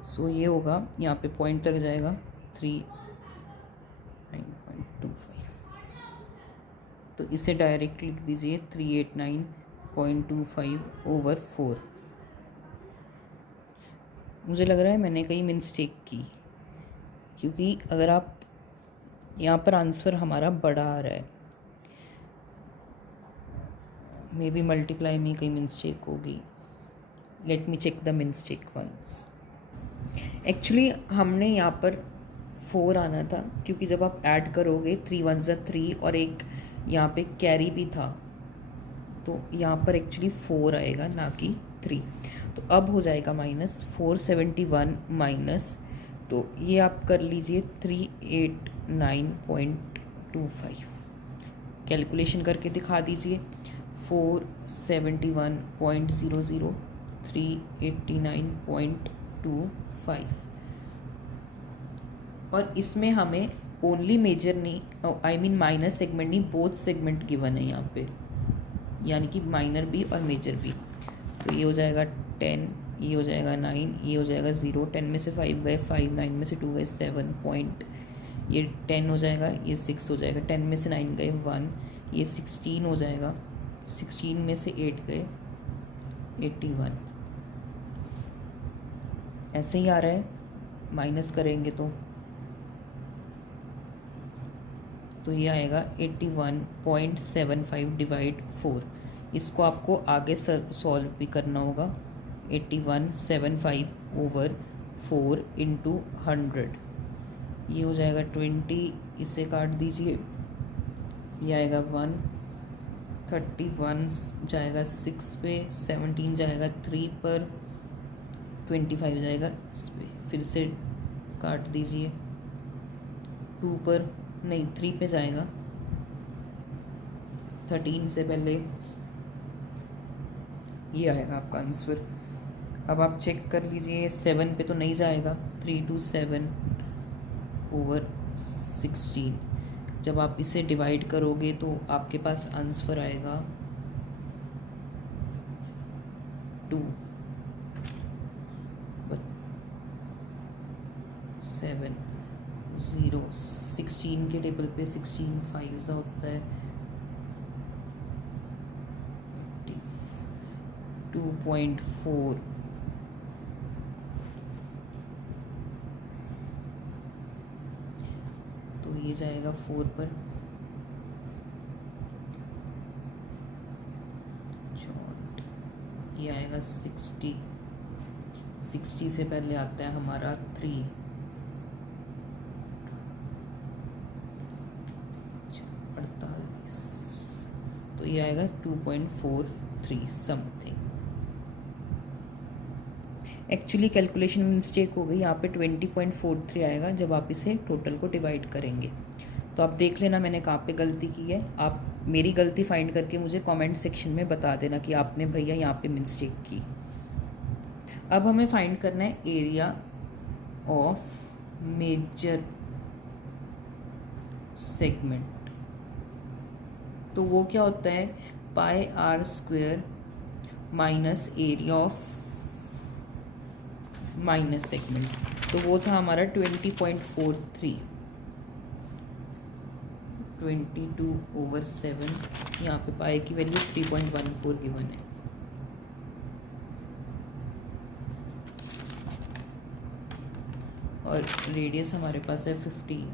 सो ये होगा, यहाँ पे पॉइंट लग जाएगा 39.25, तो इसे डायरेक्ट लिख दीजिए 389.25/4। मुझे लग रहा है मैंने कहीं मिस्टेक की, क्योंकि अगर आप यहाँ पर आंसर हमारा बड़ा आ रहा है, मे बी मल्टीप्लाई में कहीं मिस्टेक होगी। Let me check the mistake once. Actually हमने यहाँ पर 4 आना था, क्योंकि जब आप ऐड करोगे 3 1 3 और एक यहाँ पे कैरी भी था, तो यहाँ पर एक्चुअली 4 आएगा ना कि 3। तो अब हो जाएगा -471 माइनस, तो ये आप कर लीजिए 389.25। कैलकुलेशन करके दिखा दीजिए। 471.00 389.25, और इसमें हमें ओनली मेजर नहीं, आई मीन माइनर सेगमेंट नहीं, बोथ सेगमेंट गिवन है यहाँ पे, यानी कि माइनर भी और मेजर भी। तो ये हो जाएगा 10, ये हो जाएगा 9, ये हो जाएगा 0, 10 में से 5 गए 5, 9 में से 2 गए 7 पॉइंट, ये 10 हो जाएगा, ये 6 हो जाएगा, 10 में से 9 गए 1, ये 16 हो जाएगा, 16 में से 8 गए 81। ऐसे ही आ रहा है, माइनस करेंगे तो ये आएगा 81.75 डिवाइड 4। इसको आपको आगे सॉल्व भी करना होगा। 8175/4 इंटू 100, ये हो जाएगा 20, इसे काट दीजिए, ये आएगा 1, 31 जाएगा 6 पे, 17 जाएगा 3 पर, 25 जाएगा इस पे, फिर से काट दीजिए 2 पर, नहीं 3 पे जाएगा, 13 से पहले, ये आएगा आपका आंसर अब आप चेक कर लीजिए, 7 पे तो नहीं जाएगा, 3 to 7 ओवर 16। जब आप इसे डिवाइड करोगे तो आपके पास आंसर आएगा 2, 7, 0। 16 के टेबल पे 16 5 होता है 2.4। तो ये जाएगा 4 पर, ये आएगा 60। 60 से पहले आता है हमारा 3, 48। तो ये आएगा 2.43 समथिंग। एक्चुअली कैलकुलेशन में मिस्टेक हो गई, यहाँ पे 20.43 आएगा जब आप इसे टोटल को डिवाइड करेंगे। तो आप देख लेना मैंने कहाँ पे गलती की है। आप मेरी गलती फाइंड करके मुझे कमेंट सेक्शन में बता देना कि आपने भैया यहाँ पे मिस्टेक की। अब हमें फाइंड करना है एरिया ऑफ मेजर सेगमेंट। तो वो क्या होता है, pi are square minus area of minus segment. तो वो था हमारा 20.43, 22/7। यहाँ पे पाई की वैल्यू 3.14 गिवन है। और रेडियस हमारे पास है 15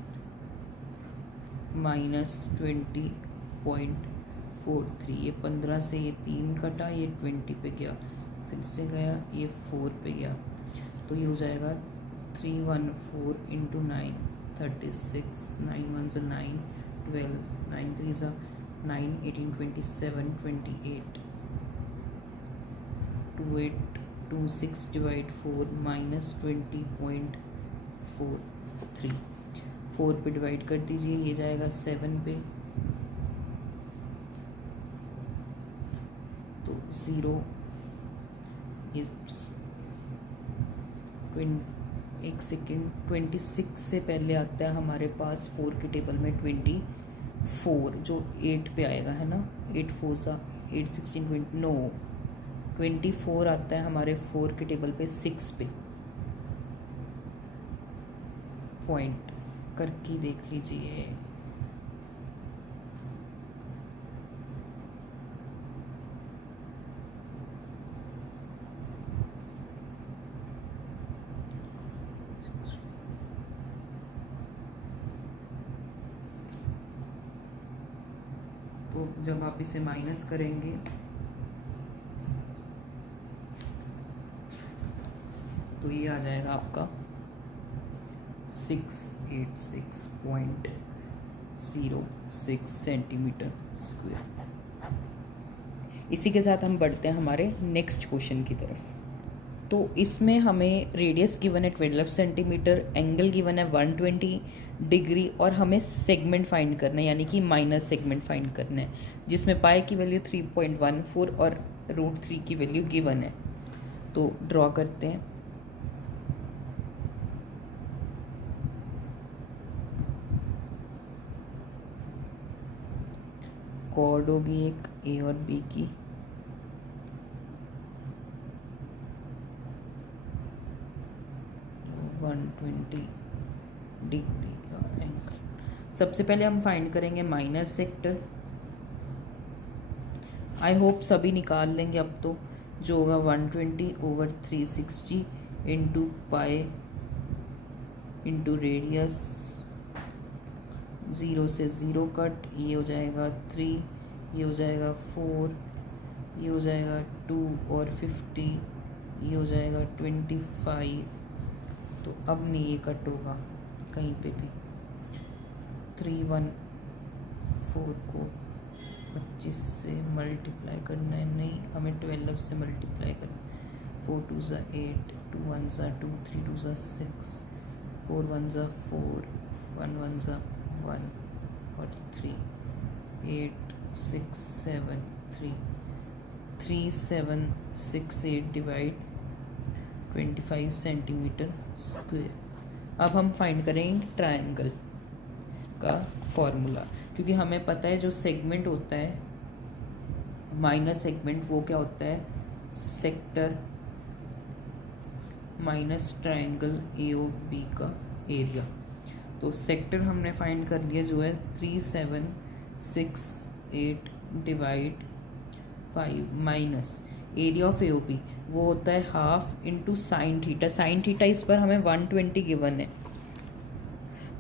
माइनस 20.43। ये 15 से ये 3 कटा, ये 20 पे गया, फिर से गया, ये 4 पे गया। तो ये हो जाएगा 314 इंटू 9 36, 9 1 9, 12, 9 3 9, 18 27 28, 2826 डिवाइड 4 माइनस 20.43। 4 पे डिवाइड कर दीजिए, ये जाएगा 7 पे, तो 0। ये 1 सेकेंड, 26 से पहले आता है हमारे पास 4 के टेबल में 24, जो 8 पे आएगा, है ना। 8 4 8 16 20, नो 24 आता है हमारे 4 के टेबल पे 6 पे। पॉइंट करके देख लीजिए। तो जब आप इसे माइनस करेंगे तो ये आ जाएगा आपका 686.06 सेंटीमीटर स्क्वायर। इसी के साथ हम बढ़ते हैं हमारे नेक्स्ट क्वेश्चन की तरफ। तो इसमें हमें रेडियस गिवन है 12 सेंटीमीटर, एंगल गिवन है 120 डिग्री, और हमें सेगमेंट फाइंड करना है, यानी कि माइनस सेगमेंट फाइंड करना है, जिसमें पाई की वैल्यू 3.14 और √3 की वैल्यू गिवन है। तो ड्रॉ करते हैं। कॉर्ड होगी एक ए और बी की, तो 120 डिग्री का एंगल। सबसे पहले हम फाइंड करेंगे माइनर सेक्टर। आई होप सभी निकाल लेंगे अब तो, जो होगा 120/360 इंटू पाई इंटू रेडियस, 0 से 0 कट, ये हो जाएगा 3, ये हो जाएगा 4, ये हो जाएगा 2 और 50, ये हो जाएगा 25। तो अब नहीं ये कट होगा कहीं पे भी। 314 को 25 से मल्टीप्लाई करना है, नहीं हमें 12 से मल्टीप्लाई करना है। 4 2 8, 2 1 2, 3 2 6, 4 1 4, 1 1 1 और 3, 8 6 7 3, 3768 डिवाइड 25 सेंटीमीटर स्क्वेयर। अब हम फाइंड करेंगे ट्रायंगल का फॉर्मूला, क्योंकि हमें पता है जो सेगमेंट होता है माइनस सेगमेंट वो क्या होता है, सेक्टर माइनस ट्रायंगल AOB का एरिया। तो सेक्टर हमने फाइंड कर लिया जो है 3768 divide 5 minus area of AOB वो होता है half into sine theta. Sine theta इस पर हमें 120 गिवन है,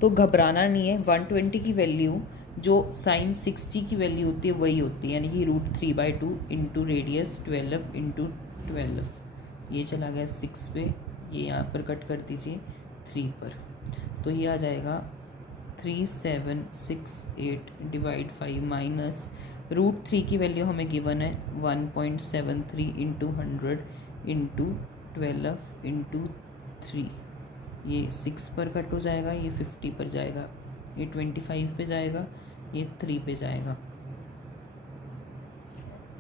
तो घबराना नहीं है। 120 की वैल्यू जो साइन 60 की वैल्यू होती है वही होती है, यानी कि √3/2 इंटू रेडियस 12 इंटू 12। ये चला गया 6 पे, ये यहाँ पर कट कर दीजिए 3 पर, तो ये आ जाएगा 3768 डिवाइड 5 माइनस √3 की वैल्यू हमें गिवन है 1.73 इंटू 100 इंटू 12 इंटू 3। ये 6 पर कट हो जाएगा, ये 50 पर जाएगा, ये 25 पे जाएगा, ये 3 पे जाएगा।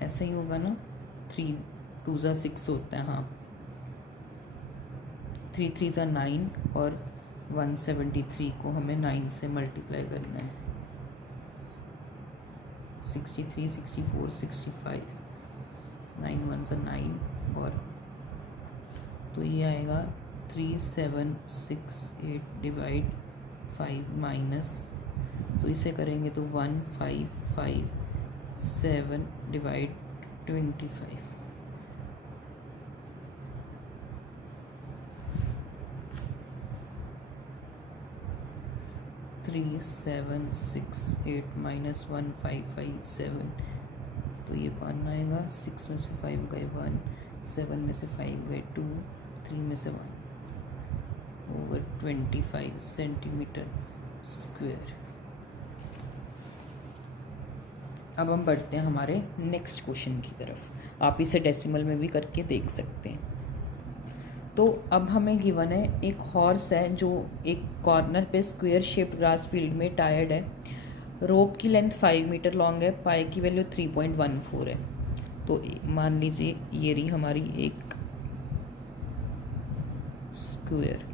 ऐसा ही होगा ना, 3 2 ज़ा 6 होता है, हाँ 3 3 ज़ा 9 और 173 को हमें 9 से मल्टीप्लाई करना है। 63 64 65 9 1 ज़ा 9 और तो ये आएगा 3768 डिवाइड 5 माइनस, तो इसे करेंगे तो 1557 डिवाइड 25। 3768 माइनस 1557, तो ये 1 आएगा, 6 में से 5 गए 1, 7 में से 5 गए 2, 3 में से 1 ओवर 25 सेंटीमीटर स्क्वेयर। अब हम बढ़ते हैं हमारे नेक्स्ट क्वेश्चन की तरफ। आप इसे डेसिमल में भी करके देख सकते हैं। तो अब हमें गिवन है एक हॉर्स है जो एक कॉर्नर पे स्क्वायर शेप्ड ग्रास फील्ड में टायर्ड है। रोप की लेंथ 5 मीटर लॉन्ग है, पाई की वैल्यू 3.14 है। तो मान लीजिए ये रही हमारी एक स्क्वायर,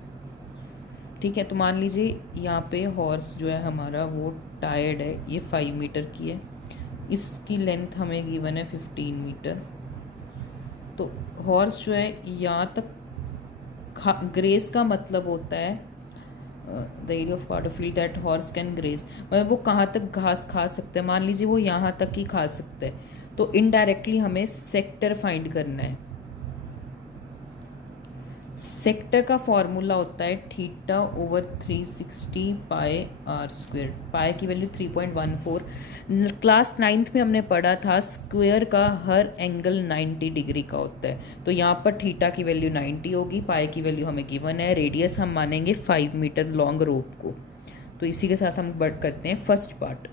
ठीक है। तो मान लीजिए यहाँ पे हॉर्स जो है हमारा वो टायर्ड है, ये 5 मीटर की है, इसकी लेंथ हमें गिवन है 15 मीटर। तो हॉर्स जो है यहाँ तक ग्रेस का मतलब होता है the area of part of field that horse can grace, मतलब वो कहाँ तक घास खा सकते हैं। मान लीजिए वो यहाँ तक ही खा सकते हैं, तो इनडायरेक्टली हमें सेक्टर फाइंड करना है। सेक्टर का फॉर्मूला होता है theta over 360 pi are square. Pi की वैल्यू 3.14। क्लास 9th में हमने पढ़ा था स्क्वायर का हर एंगल 90 डिग्री का होता है। तो यहाँ पर थीटा की वैल्यू 90 होगी, पाई की वैल्यू हमें गिवन है, रेडियस हम मानेंगे 5 मीटर लॉन्ग रोप को। तो इसी के साथ हम बढ़ करते हैं फर्स्ट पार्ट।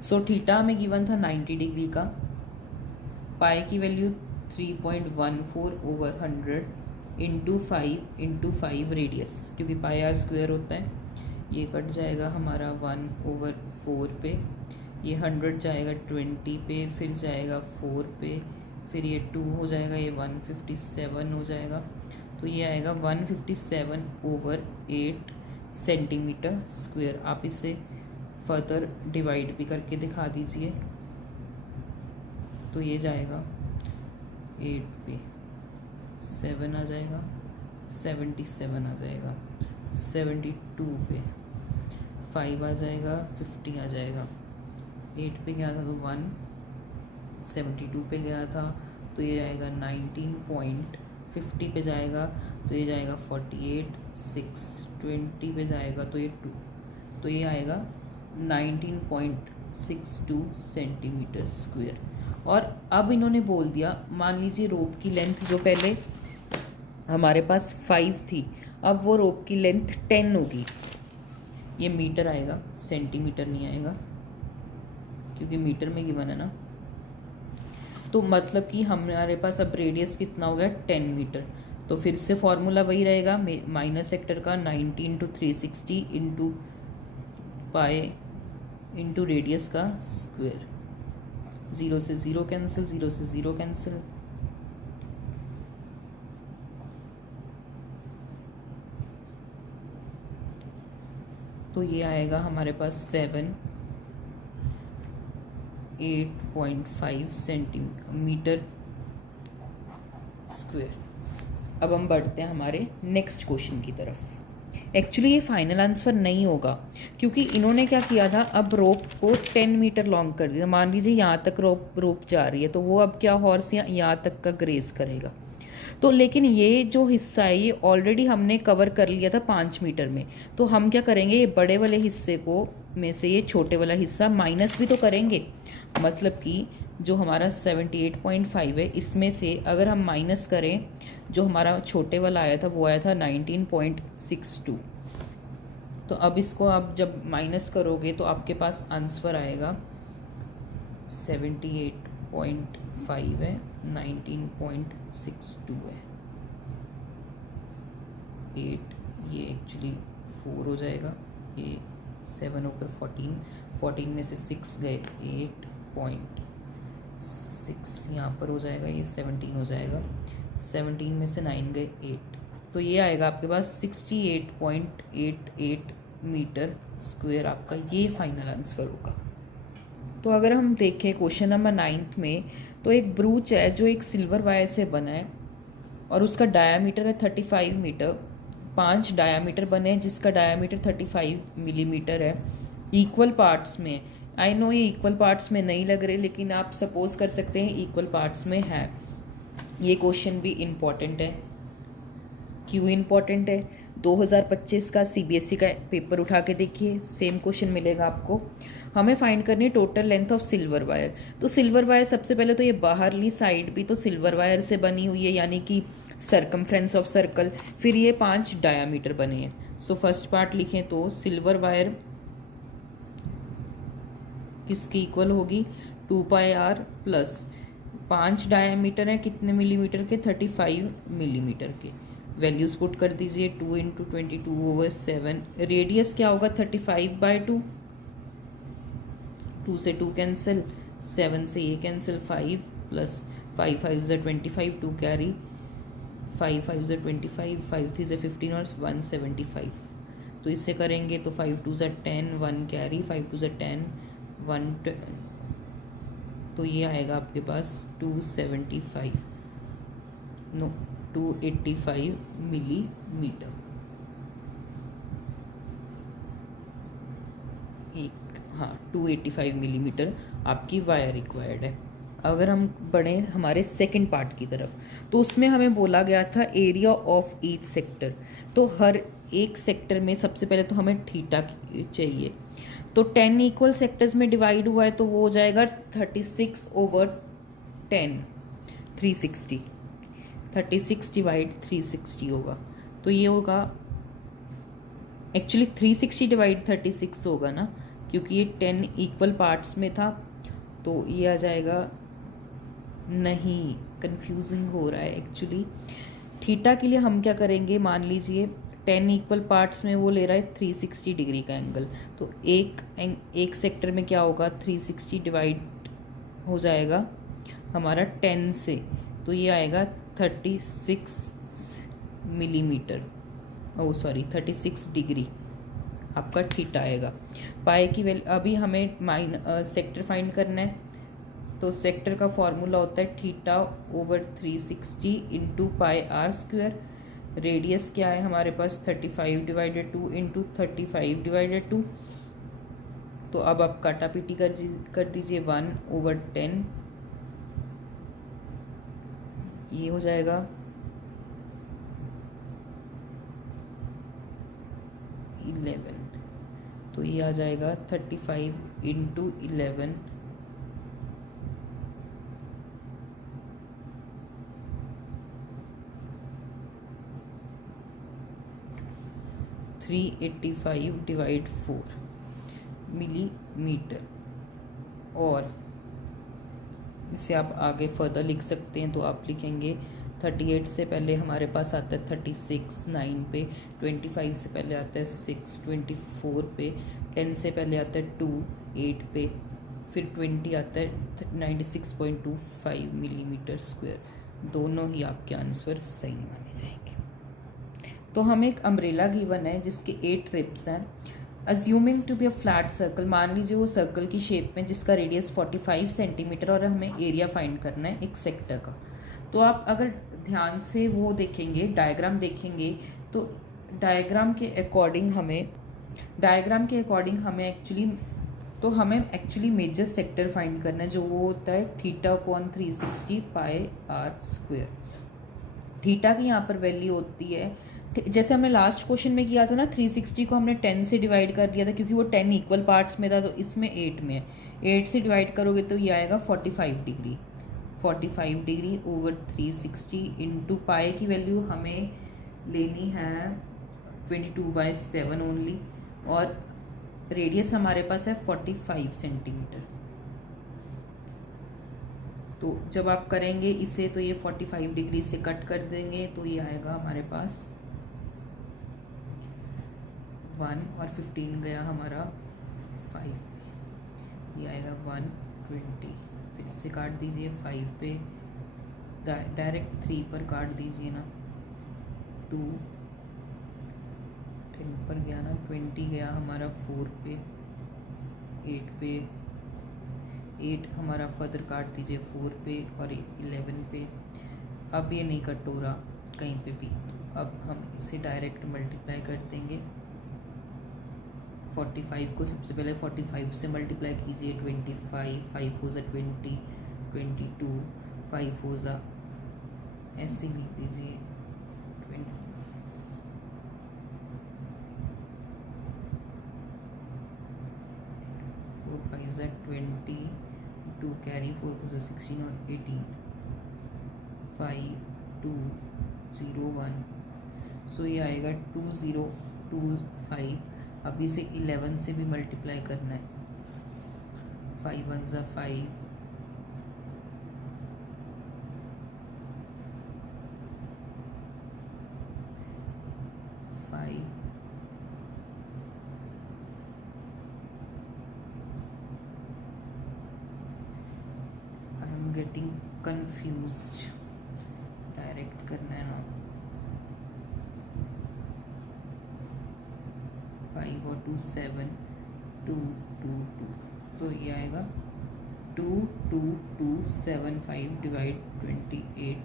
सो थीटा हमें गिवन था 90 डिग्री का, पाई की वैल्यू 3.14 ओवर 100 इंटू 5 रेडियस, क्योंकि पाई आर स्क्वायर होता है। ये कट जाएगा हमारा 1/4 पे, ये 100 जाएगा 20 पे, फिर जाएगा 4 पे, फिर ये 2 हो जाएगा, ये 157 हो जाएगा। तो ये आएगा 157 ओवर 8 सेंटीमीटर स्क्वायर। आप इसे फर्दर डिवाइड भी करके दिखा दीजिए, तो ये जाएगा 8 पे 7 आ जाएगा, 77 आ जाएगा, 72 पे 5 आ जाएगा, 50 आ जाएगा। 8 पे गया था तो 1, 72 पे गया था तो ये आएगा 19.50 पे जाएगा, तो ये जाएगा 48, 6 20 पे जाएगा तो ये 2, तो ये आएगा 19.62 सेंटीमीटर स्क्वायर। और अब इन्होंने बोल दिया, मान लीजिए रोप की लेंथ जो पहले हमारे पास 5 थी, अब वो रोप की लेंथ 10 होगी। ये मीटर आएगा, सेंटीमीटर नहीं आएगा, क्योंकि मीटर में गिवन है ना। तो मतलब कि हमारे पास अब रेडियस कितना हो गया 10 मीटर। तो फिर से फॉर्मूला वही रहेगा, माइनस सेक्टर का 90 into 360 into pi into radius का स्क्वायर। 0 से 0 कैंसिल, 0 से 0 कैंसिल, तो ये आएगा हमारे पास 8.5 सेंटीमीटर स्क्वायर। अब हम बढ़ते हैं हमारे नेक्स्ट क्वेश्चन की तरफ। एक्चुअली ये फाइनल आंसर नहीं होगा, क्योंकि इन्होंने क्या किया था, अब रोप को 10 मीटर लॉन्ग कर दिया। मान लीजिए यहाँ तक रोप जा रही है, तो वो अब क्या हॉर्स यहाँ तक का ग्रेस करेगा। तो लेकिन ये जो हिस्सा है ये ऑलरेडी हमने कवर कर लिया था 5 मीटर में। तो हम क्या करेंगे, ये बड़े वाले हिस्से को में से ये छोटे वाला हिस्सा माइनस भी तो करेंगे। मतलब कि जो हमारा 78.5 है, इसमें से अगर हम माइनस करें, जो हमारा छोटे वाला आया था वो आया था 19.62। तो अब इसको आप जब माइनस करोगे तो आपके पास आंसर आएगा 78.5 है, 19.62 है, 8, ये एक्चुअली 4 हो जाएगा, ये 7 होकर 14 में से 6 गए, 8.6 यहाँ पर हो जाएगा, ये 17 हो जाएगा, 17 में से 9 गए 8। तो ये आएगा आपके पास 68.88 मीटर स्क्वायर, आपका ये फाइनल आंसर होगा। तो अगर हम देखें क्वेश्चन नंबर 9 में, तो एक ब्रूच है जो एक सिल्वर वायर से बना है और उसका डायामीटर है 35 मीटर। 5 डायामीटर बने हैं जिसका डायामीटर 35 मिलीमीटर है, इक्वल पार्ट्स में। आई नो ये इक्वल पार्ट्स में नहीं लग रहे, लेकिन आप सपोज कर सकते हैं इक्वल पार्ट्स में है। ये क्वेश्चन भी इम्पॉर्टेंट है। क्यों इम्पॉर्टेंट है? 2025 का सीबीएसई का पेपर उठा के देखिए, सेम क्वेश्चन मिलेगा आपको। हमें फाइंड करनी है total length of silver wire. तो सिल्वर वायर सबसे पहले तो ये बाहरली साइड भी तो सिल्वर वायर से बनी हुई है, यानी कि सर्कमफ्रेंस ऑफ सर्कल। फिर ये 5 डायामीटर बने हैं। सो फर्स्ट पार्ट लिखें तो सिल्वर वायर किसकी इक्वल होगी, 2πr प्लस 5 डायामीटर है कितने मिलीमीटर के, 35 मिलीमीटर के। वैल्यूज पुट कर दीजिए, 2 × 22/7। रेडियस क्या होगा, 35/2, 2 से 2 कैंसिल, 7 से ये कैंसिल, 5 प्लस 5 5 ज़ा 25, 2 कैरी, 5 5 ज़ा 25, 5 3 ज़ा 15 और 175। तो इससे करेंगे तो 5 2 ज़ा 10, 1 कैरी, 5 2 ज़ा 10, 1, तो ये आएगा आपके पास 275 नो 285 मिलीमीटर। हाँ 285 मिलीमीटर आपकी वायर रिक्वायर्ड है। अगर हम बढ़े हमारे सेकंड पार्ट की तरफ, तो उसमें हमें बोला गया था एरिया ऑफ ईच सेक्टर। तो हर एक सेक्टर में सबसे पहले तो हमें थीटा चाहिए। तो 10 इक्वल सेक्टर्स में डिवाइड हुआ है तो वो हो जाएगा 36/10, 360, 36 डिवाइड 360 होगा। तो ये होगा एक्चुअली 360 डिवाइड 36 होगा ना, क्योंकि ये 10 इक्वल पार्ट्स में था। तो ये आ जाएगा, नहीं कंफ्यूजिंग हो रहा है एक्चुअली। थीटा के लिए हम क्या करेंगे, मान लीजिए 10 इक्वल पार्ट्स में वो ले रहा है 360 डिग्री का एंगल। तो एक सेक्टर में क्या होगा, 360 डिवाइड हो जाएगा हमारा 10 से, तो ये आएगा 36 मिलीमीटर, ओ सॉरी 36 डिग्री आपका थीटा आएगा। पाई की वैल्यू, अभी हमें सेक्टर फाइंड करना है। तो सेक्टर का फॉर्मूला होता है θ/360 × πr²। रेडियस क्या है हमारे पास, 35/2 × 35/2। तो अब आप काटापीटी कर दीजिए, 1/10, ये हो जाएगा 11। तो ये आ जाएगा 35 × 11, 385/4 मिलीमीटर। और इसे आप आगे फर्दर लिख सकते हैं। तो आप लिखेंगे 38 से पहले हमारे पास आता है 36 9 पे, 25 से पहले आता है 6 24 पे, 10 से पहले आता है 2 8 पे, फिर 20 आता है 96.25 मिलीमीटर स्क्वायर। दोनों ही आपके आंसर सही माने जाएंगे। तो हमें एक अम्ब्रेला गिवन है जिसके 8 रिप्स हैं। Assuming to be a flat circle, मान लीजिए वो सर्कल की शेप में जिसका रेडियस 45 सेंटीमीटर और हमें एरिया फाइंड करना है एक सेक्टर का। तो आप अगर ध्यान से वो देखेंगे, डायग्राम देखेंगे, तो डायग्राम के अकॉर्डिंग हमें एक्चुअली मेजर सेक्टर फाइंड करना है, जो वो होता है θ/360 πr²। थीटा की यहाँ पर वैल्यू होती है, जैसे हमने लास्ट क्वेश्चन में किया था ना, 360 को हमने 10 से डिवाइड कर दिया था क्योंकि वो 10 इक्वल पार्ट्स में था, तो इसमें 8 में है। 8 से डिवाइड करोगे तो ये आएगा 45 degree. 45 degree over 360 into pi की वैल्यू हमें लेनी है 22/7 ओनली, और रेडियस हमारे पास है 45 सेंटीमीटर। तो जब आप करेंगे इसे तो ये 45 डिग्री से कट कर देंगे, तो ये आएगा हमारे पास 1 और 15 गया हमारा 5, ये आएगा 120। फिर से काट दीजिए 5 पे, डायरेक्ट 3 पर काट दीजिए ना, 2 10 पर गया ना, 20 गया हमारा 4 पे, 8 पे, 8 हमारा फर्दर काट दीजिए 4 पे और 11 पे। अब ये नहीं कट हो रहा कहीं पे भी, अब हम इसे डायरेक्ट मल्टीप्लाई कर देंगे। 45 को सबसे पहले 45 से मल्टीप्लाई कीजिए, 25, 5 हो जा 20, 22, 5 हो जा, ऐसे ही लिख दीजिए 20, 4 5 जा 20, 2 कैरी 4 हो जा 16 और 18, 5 2 0 1, सो ये आएगा 2025। अब इसे 11 से भी मल्टीप्लाई करना है, 5 1 जा 5, 5 I am getting confused, direct करना है ना, 5 और 2 7, 2 2 2, तो ये आएगा 22275 डिवाइड 28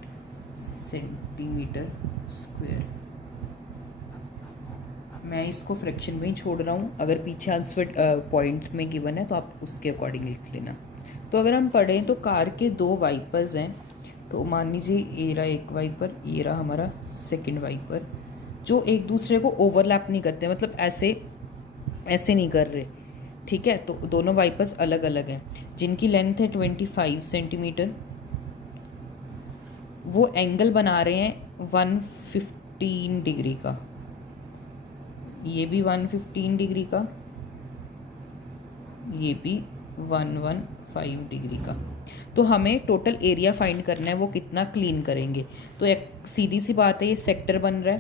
सेंटीमीटर स्क्वायर। मैं इसको फ्रैक्शन में ही छोड़ रहा हूँ, अगर पीछे आंसर पॉइंट में गिवन है तो आप उसके अकॉर्डिंग लिख लेना। तो अगर हम पढ़ें तो कार के 2 वाइपर्स हैं, तो मान लीजिए ये रहा एक वाइपर, ये रहा हमारा सेकंड वाइपर, जो एक दूसरे को ओवरलैप नहीं करते, मतलब ऐसे नहीं कर रहे, ठीक है। तो दोनों वाइपर्स अलग अलग हैं, जिनकी लेंथ है 25 सेंटीमीटर, वो एंगल बना रहे हैं 115 डिग्री का, ये भी 115 डिग्री का, ये भी 115 डिग्री का। तो हमें टोटल एरिया फाइंड करना है, वो कितना क्लीन करेंगे। तो एक सीधी सी बात है, ये सेक्टर बन रहा है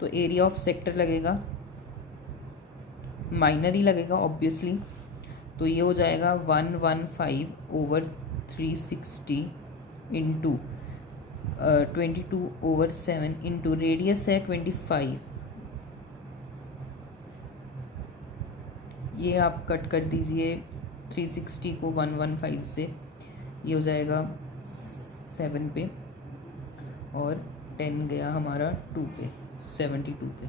तो एरिया ऑफ सेक्टर लगेगा, माइनर ही लगेगा ऑब्वियसली, तो ये हो जाएगा 115 ओवर 360 इंटू 22/7 इंटू रेडियस है 25, ये आप कट कर दीजिए 360 को 115 से, ये हो जाएगा 7 पे, और 10 गया हमारा 2 पे, 72 पे।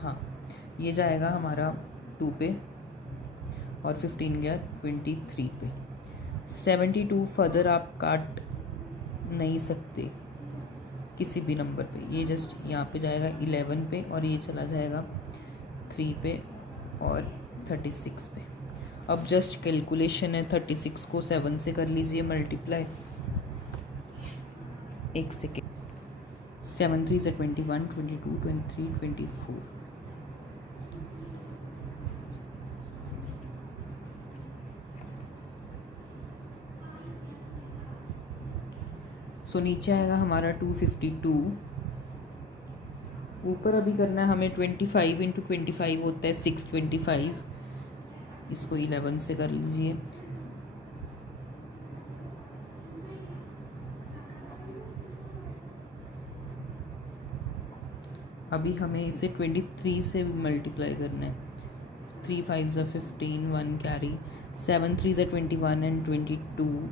हाँ, ये जाएगा हमारा 2 पे और 15 गया 23 पे। 72 फर्दर आप काट नहीं सकते किसी भी नंबर पे, ये जस्ट यहाँ पे जाएगा 11 पे, और ये चला जाएगा 3 पे और 36 पे। अब जस्ट कैलकुलेशन है, 36 को 7 से कर लीजिए मल्टीप्लाई, एक सेकेंड, 7 3 से 21, 22, 23, 24, सो नीचे आएगा हमारा 252, ऊपर अभी करना है हमें 25 इंटू 25 होता है 625, इसको 11 से कर लीजिए, अभी हमें इसे 23 से मल्टीप्लाई करना है। 3 5 ज़ा 15, 1 कैरी, 7 3 ज़ा 21 एंड 22,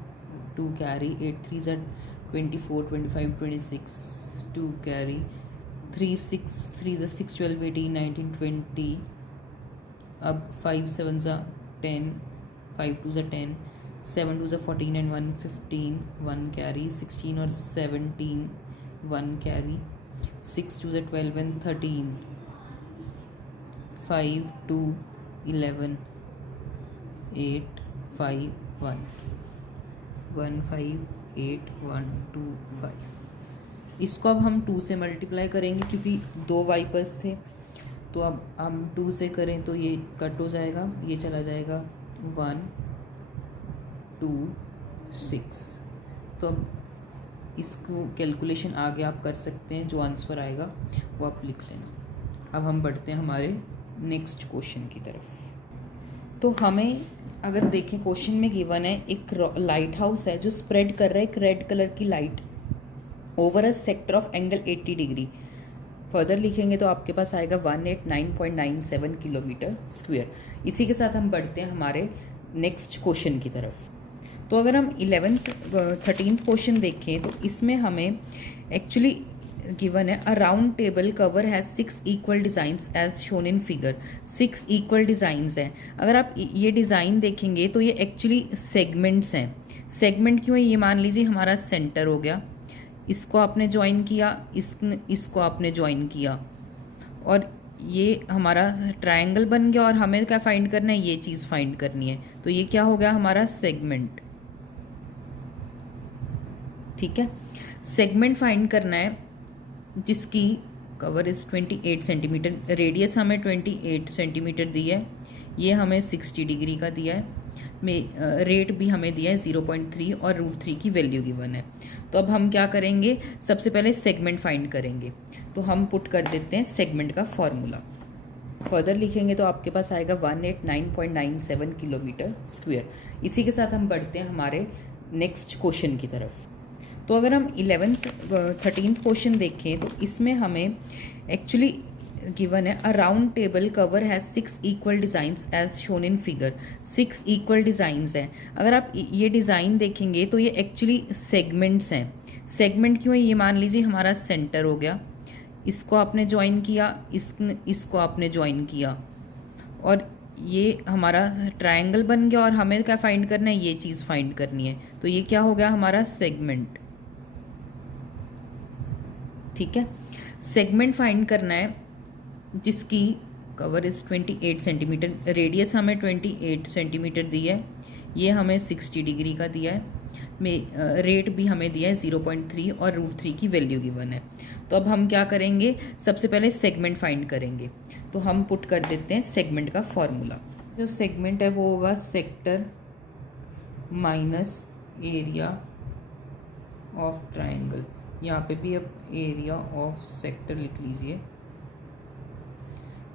2 कैरी, 8 3 ज़ा 24, 25, 26, 2 कैरी, 3 6 3 ज़ा 6, 12, 18, 19, 20। अब 5 7 ज़ा 10, 5 2 ज़ा 10, 7 2 ज़ा 14 एंड 1 15, 1 कैरी, 16 और 17, 1 कैरी, 6 2 ज़ा 12 एंड 13, 5 2 11, 8 5 1, 1 5 8 1 2 5। इसको अब हम 2 से मल्टीप्लाई करेंगे क्योंकि 2 वाइपर्स थे, तो अब हम 2 से करें तो ये कट हो जाएगा, ये चला जाएगा 1 2 6। तो अब इसको कैलकुलेशन आगे आप कर सकते हैं, जो आंसर आएगा वो आप लिख लेना। अब हम बढ़ते हैं हमारे नेक्स्ट क्वेश्चन की तरफ। तो हमें अगर देखें क्वेश्चन में गिवन है एक लाइट हाउस है जो स्प्रेड कर रहा है एक रेड कलर की light over a sector of angle 80 degree. Further लिखेंगे तो आपके पास आएगा 189.97 किलोमीटर स्क्वायर। इसी के साथ हम बढ़ते हैं हमारे नेक्स्ट क्वेश्चन की तरफ। तो अगर हम 13th क्वेश्चन देखें तो इसमें हमें एक्चुअली गिवन है a round table cover has 6 equal designs as shown in figure. 6 equal designs हैं। अगर आप ये डिज़ाइन देखेंगे तो ये एक्चुअली सेगमेंट्स हैं। सेगमेंट क्यों है, ये मान लीजिए हमारा सेंटर हो गया, इसको आपने ज्वाइन किया, इसको आपने ज्वाइन किया, और ये हमारा ट्रायंगल बन गया, और हमें क्या फाइंड करना है, ये चीज़ फाइंड करनी है। तो ये क्या हो गया हमारा सेगमेंट। ठीक है, सेगमेंट फाइंड करना है जिसकी कवर इज़ 28 सेंटीमीटर, रेडियस हमें 28 सेंटीमीटर दी है, ये हमें 60 डिग्री का दिया है, रेट भी हमें दिया है 0.3 और √3 की वैल्यू गिवन है। तो अब हम क्या करेंगे, सबसे पहले सेगमेंट फाइंड करेंगे। तो हम पुट कर देते हैं सेगमेंट का फॉर्मूला। फर्दर लिखेंगे तो आपके पास आएगा 189.97 किलोमीटर स्क्वायर। इसी के साथ हम बढ़ते हैं हमारे नेक्स्ट क्वेश्चन की तरफ। तो अगर हम 13th क्वेश्चन देखें तो इसमें हमें एक्चुअली गिवन है a round table cover has 6 equal designs as shown in figure. 6 equal designs हैं। अगर आप ये डिज़ाइन देखेंगे तो ये एक्चुअली सेगमेंट्स हैं। सेगमेंट क्यों है, ये मान लीजिए हमारा सेंटर हो गया, इसको आपने ज्वाइन किया, इसको आपने ज्वाइन किया, और ये हमारा ट्रायंगल बन गया, और हमें क्या फाइंड करना है, ये चीज़ फाइंड करनी है। तो ये क्या हो गया हमारा सेगमेंट। ठीक है, सेगमेंट फाइंड करना है जिसकी कवर इज़ 28 सेंटीमीटर, रेडियस हमें 28 सेंटीमीटर दी है, ये हमें 60 डिग्री का दिया है, रेट भी हमें दिया है 0.3 और √3 की वैल्यू गिवन है। तो अब हम क्या करेंगे, सबसे पहले सेगमेंट फाइंड करेंगे। तो हम पुट कर देते हैं सेगमेंट का फॉर्मूला। जो सेगमेंट है वो होगा sector minus area of triangle. यहाँ पे भी अब एरिया ऑफ सेक्टर लिख लीजिए।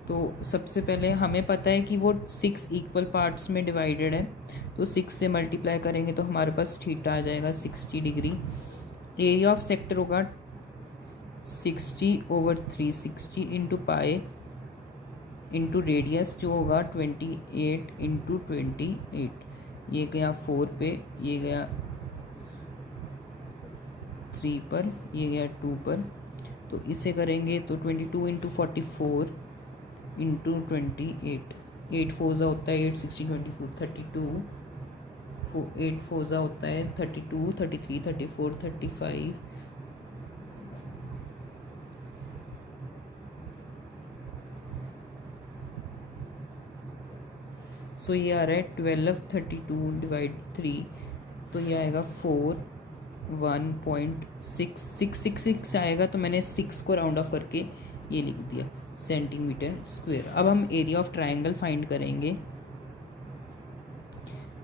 तो सबसे पहले हमें पता है कि वो 6 इक्वल पार्ट्स में डिवाइडेड है, तो 6 से मल्टीप्लाई करेंगे तो हमारे पास थीटा आ जाएगा 60 डिग्री। एरिया ऑफ सेक्टर होगा 60/360 इंटू पाए इंटू रेडियस जो होगा 28 इंटू 28। ये गया 4 पे, ये गया 3 पर, ये गया 2 पर। तो इसे करेंगे तो 22 इंटू 44 इंटू 28, 8 4 होता है 8, 16 24 32, 8 4 होता है 32, 33 34 35, सो ये आ रहा है 12 32 डिवाइड 3, तो ये आएगा 1.6666 आएगा। तो मैंने 6 को राउंड ऑफ करके ये लिख दिया सेंटीमीटर स्क्वायर। अब हम एरिया ऑफ ट्रायंगल फाइंड करेंगे।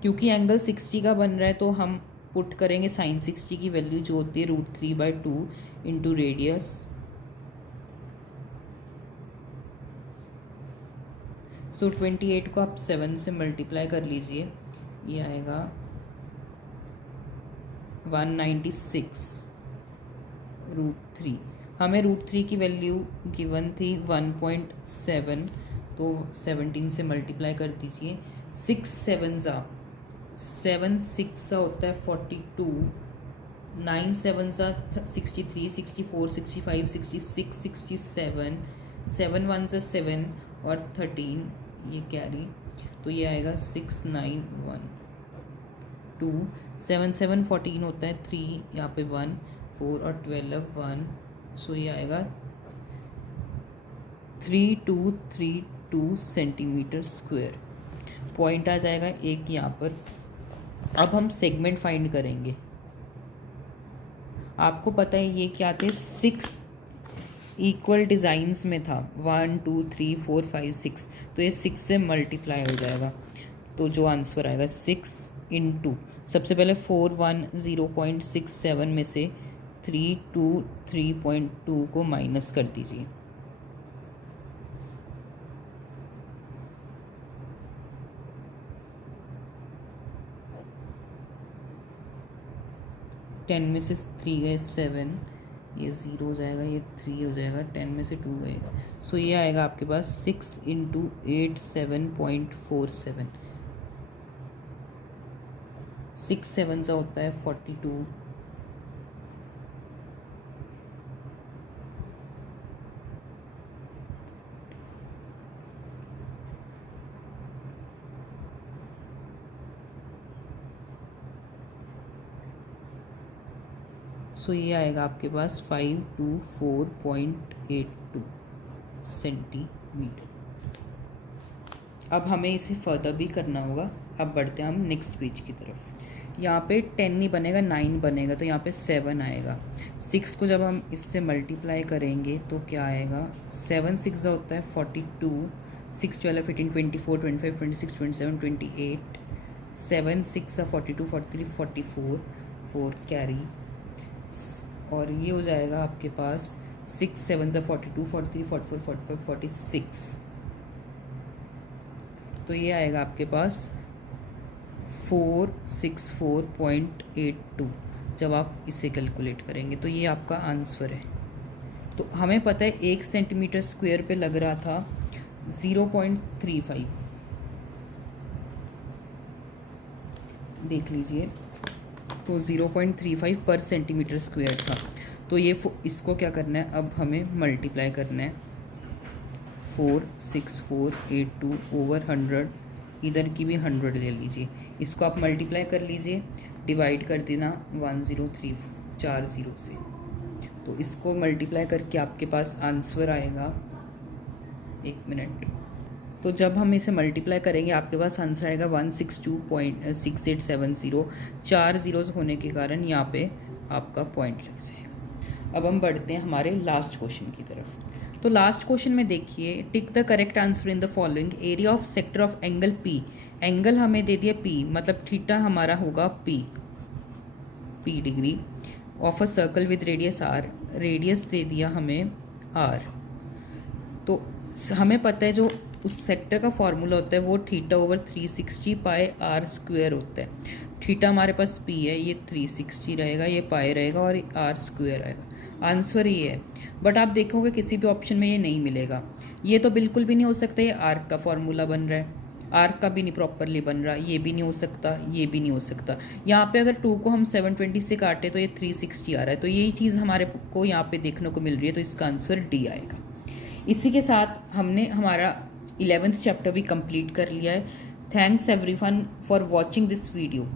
क्योंकि एंगल 60 का बन रहा है तो हम पुट करेंगे साइन 60 की वैल्यू जो होती है √3/2 इंटू रेडियस। सो 28 को आप 7 से मल्टीप्लाई कर लीजिए, ये आएगा 196 √3। हमें √3 की वैल्यू गिवन थी 1.7, तो 17 से मल्टीप्लाई कर दीजिए। 6 7 ज़ा 7 6 ज़ा होता है 42, 9 7 ज़ा 63, 64 65 66 67, 7 1 ज़ा 7 और 13 ये कैरी, तो ये आएगा 6 9 1 2, 7 7 14 होता है 3, यहाँ पे 1 4 और 12 1, सो ये आएगा 3232 सेंटीमीटर स्क्वायर। पॉइंट आ जाएगा एक यहाँ पर। अब हम सेगमेंट फाइंड करेंगे। आपको पता है ये क्या थे, 6 इक्वल डिज़ाइंस में था, 1 2 3 4 5 6, तो ये 6 से मल्टीप्लाई हो जाएगा, तो जो आंसर आएगा 6 इंटू, सबसे पहले 4 1 0.67 में से 3 2 3.2 को माइनस कर दीजिए। टेन में से 3 गए 7, ये 0 हो जाएगा, ये 3 हो जाएगा, 10 में से 2 गए, सो ये आएगा आपके पास 6 इंटू 87.47, 6 7 सा होता है 42, सो ये आएगा आपके पास 524.82 सेंटीमीटर। अब हमें इसे फर्दर भी करना होगा। अब बढ़ते हैं हम नेक्स्ट पेज की तरफ। यहाँ पे 10 नहीं बनेगा, 9 बनेगा, तो यहाँ पे 7 आएगा। 6 को जब हम इससे मल्टीप्लाई करेंगे तो क्या आएगा, 7 6 होता है 42, 6 12 18 24 25 26 27 28, 7 6 42 43 44, 4 कैरी, और ये हो जाएगा आपके पास 6 7 42 43 44 45 46, तो ये आएगा आपके पास 464.82 जब आप इसे कैलकुलेट करेंगे, तो ये आपका आंसर है। तो हमें पता है 1 सेंटीमीटर स्क्वायर पे लग रहा था 0.35, देख लीजिए, तो 0.35 पर सेंटीमीटर स्क्वायर था। तो ये इसको क्या करना है, अब हमें मल्टीप्लाई करना है, 46482 ओवर 100, इधर की भी 100 ले लीजिए, इसको आप मल्टीप्लाई कर लीजिए, डिवाइड कर देना 1034 से, तो इसको मल्टीप्लाई करके आपके पास आंसर आएगा, 1 मिनट, तो जब हम इसे मल्टीप्लाई करेंगे आपके पास आंसर आएगा 162.6870, 4 ज़ीरोज़ होने के कारण यहाँ पे आपका पॉइंट लग जाएगा। अब हम बढ़ते हैं हमारे लास्ट क्वेश्चन की तरफ। तो लास्ट क्वेश्चन में देखिए, tick the correct answer in the following, area of sector of angle P, angle हमें दे दिया पी, मतलब थीटा हमारा होगा P degree, of a circle with radius R, radius दे दिया हमें आर। तो हमें पता है जो उस सेक्टर का फॉर्मूला होता है वो theta over 360 pi are square होता है। थीटा हमारे पास पी है, ये 360 रहेगा, ये पाई रहेगा और आर स्क्वायर आएगा। आंसर ये है, बट आप देखोगे किसी भी ऑप्शन में ये नहीं मिलेगा। ये तो बिल्कुल भी नहीं हो सकता, ये आर्क का फॉर्मूला बन रहा है, आर्क का भी नहीं प्रॉपरली बन रहा, ये भी नहीं हो सकता, ये भी नहीं हो सकता। यहाँ पे अगर 2 को हम 720 से काटे तो ये 360 आ रहा है, तो यही चीज़ हमारे को यहाँ पे देखने को मिल रही है, तो इसका आंसर डी आएगा। इसी के साथ हमने हमारा 11th चैप्टर भी कंप्लीट कर लिया है। Thanks everyone for watching this video.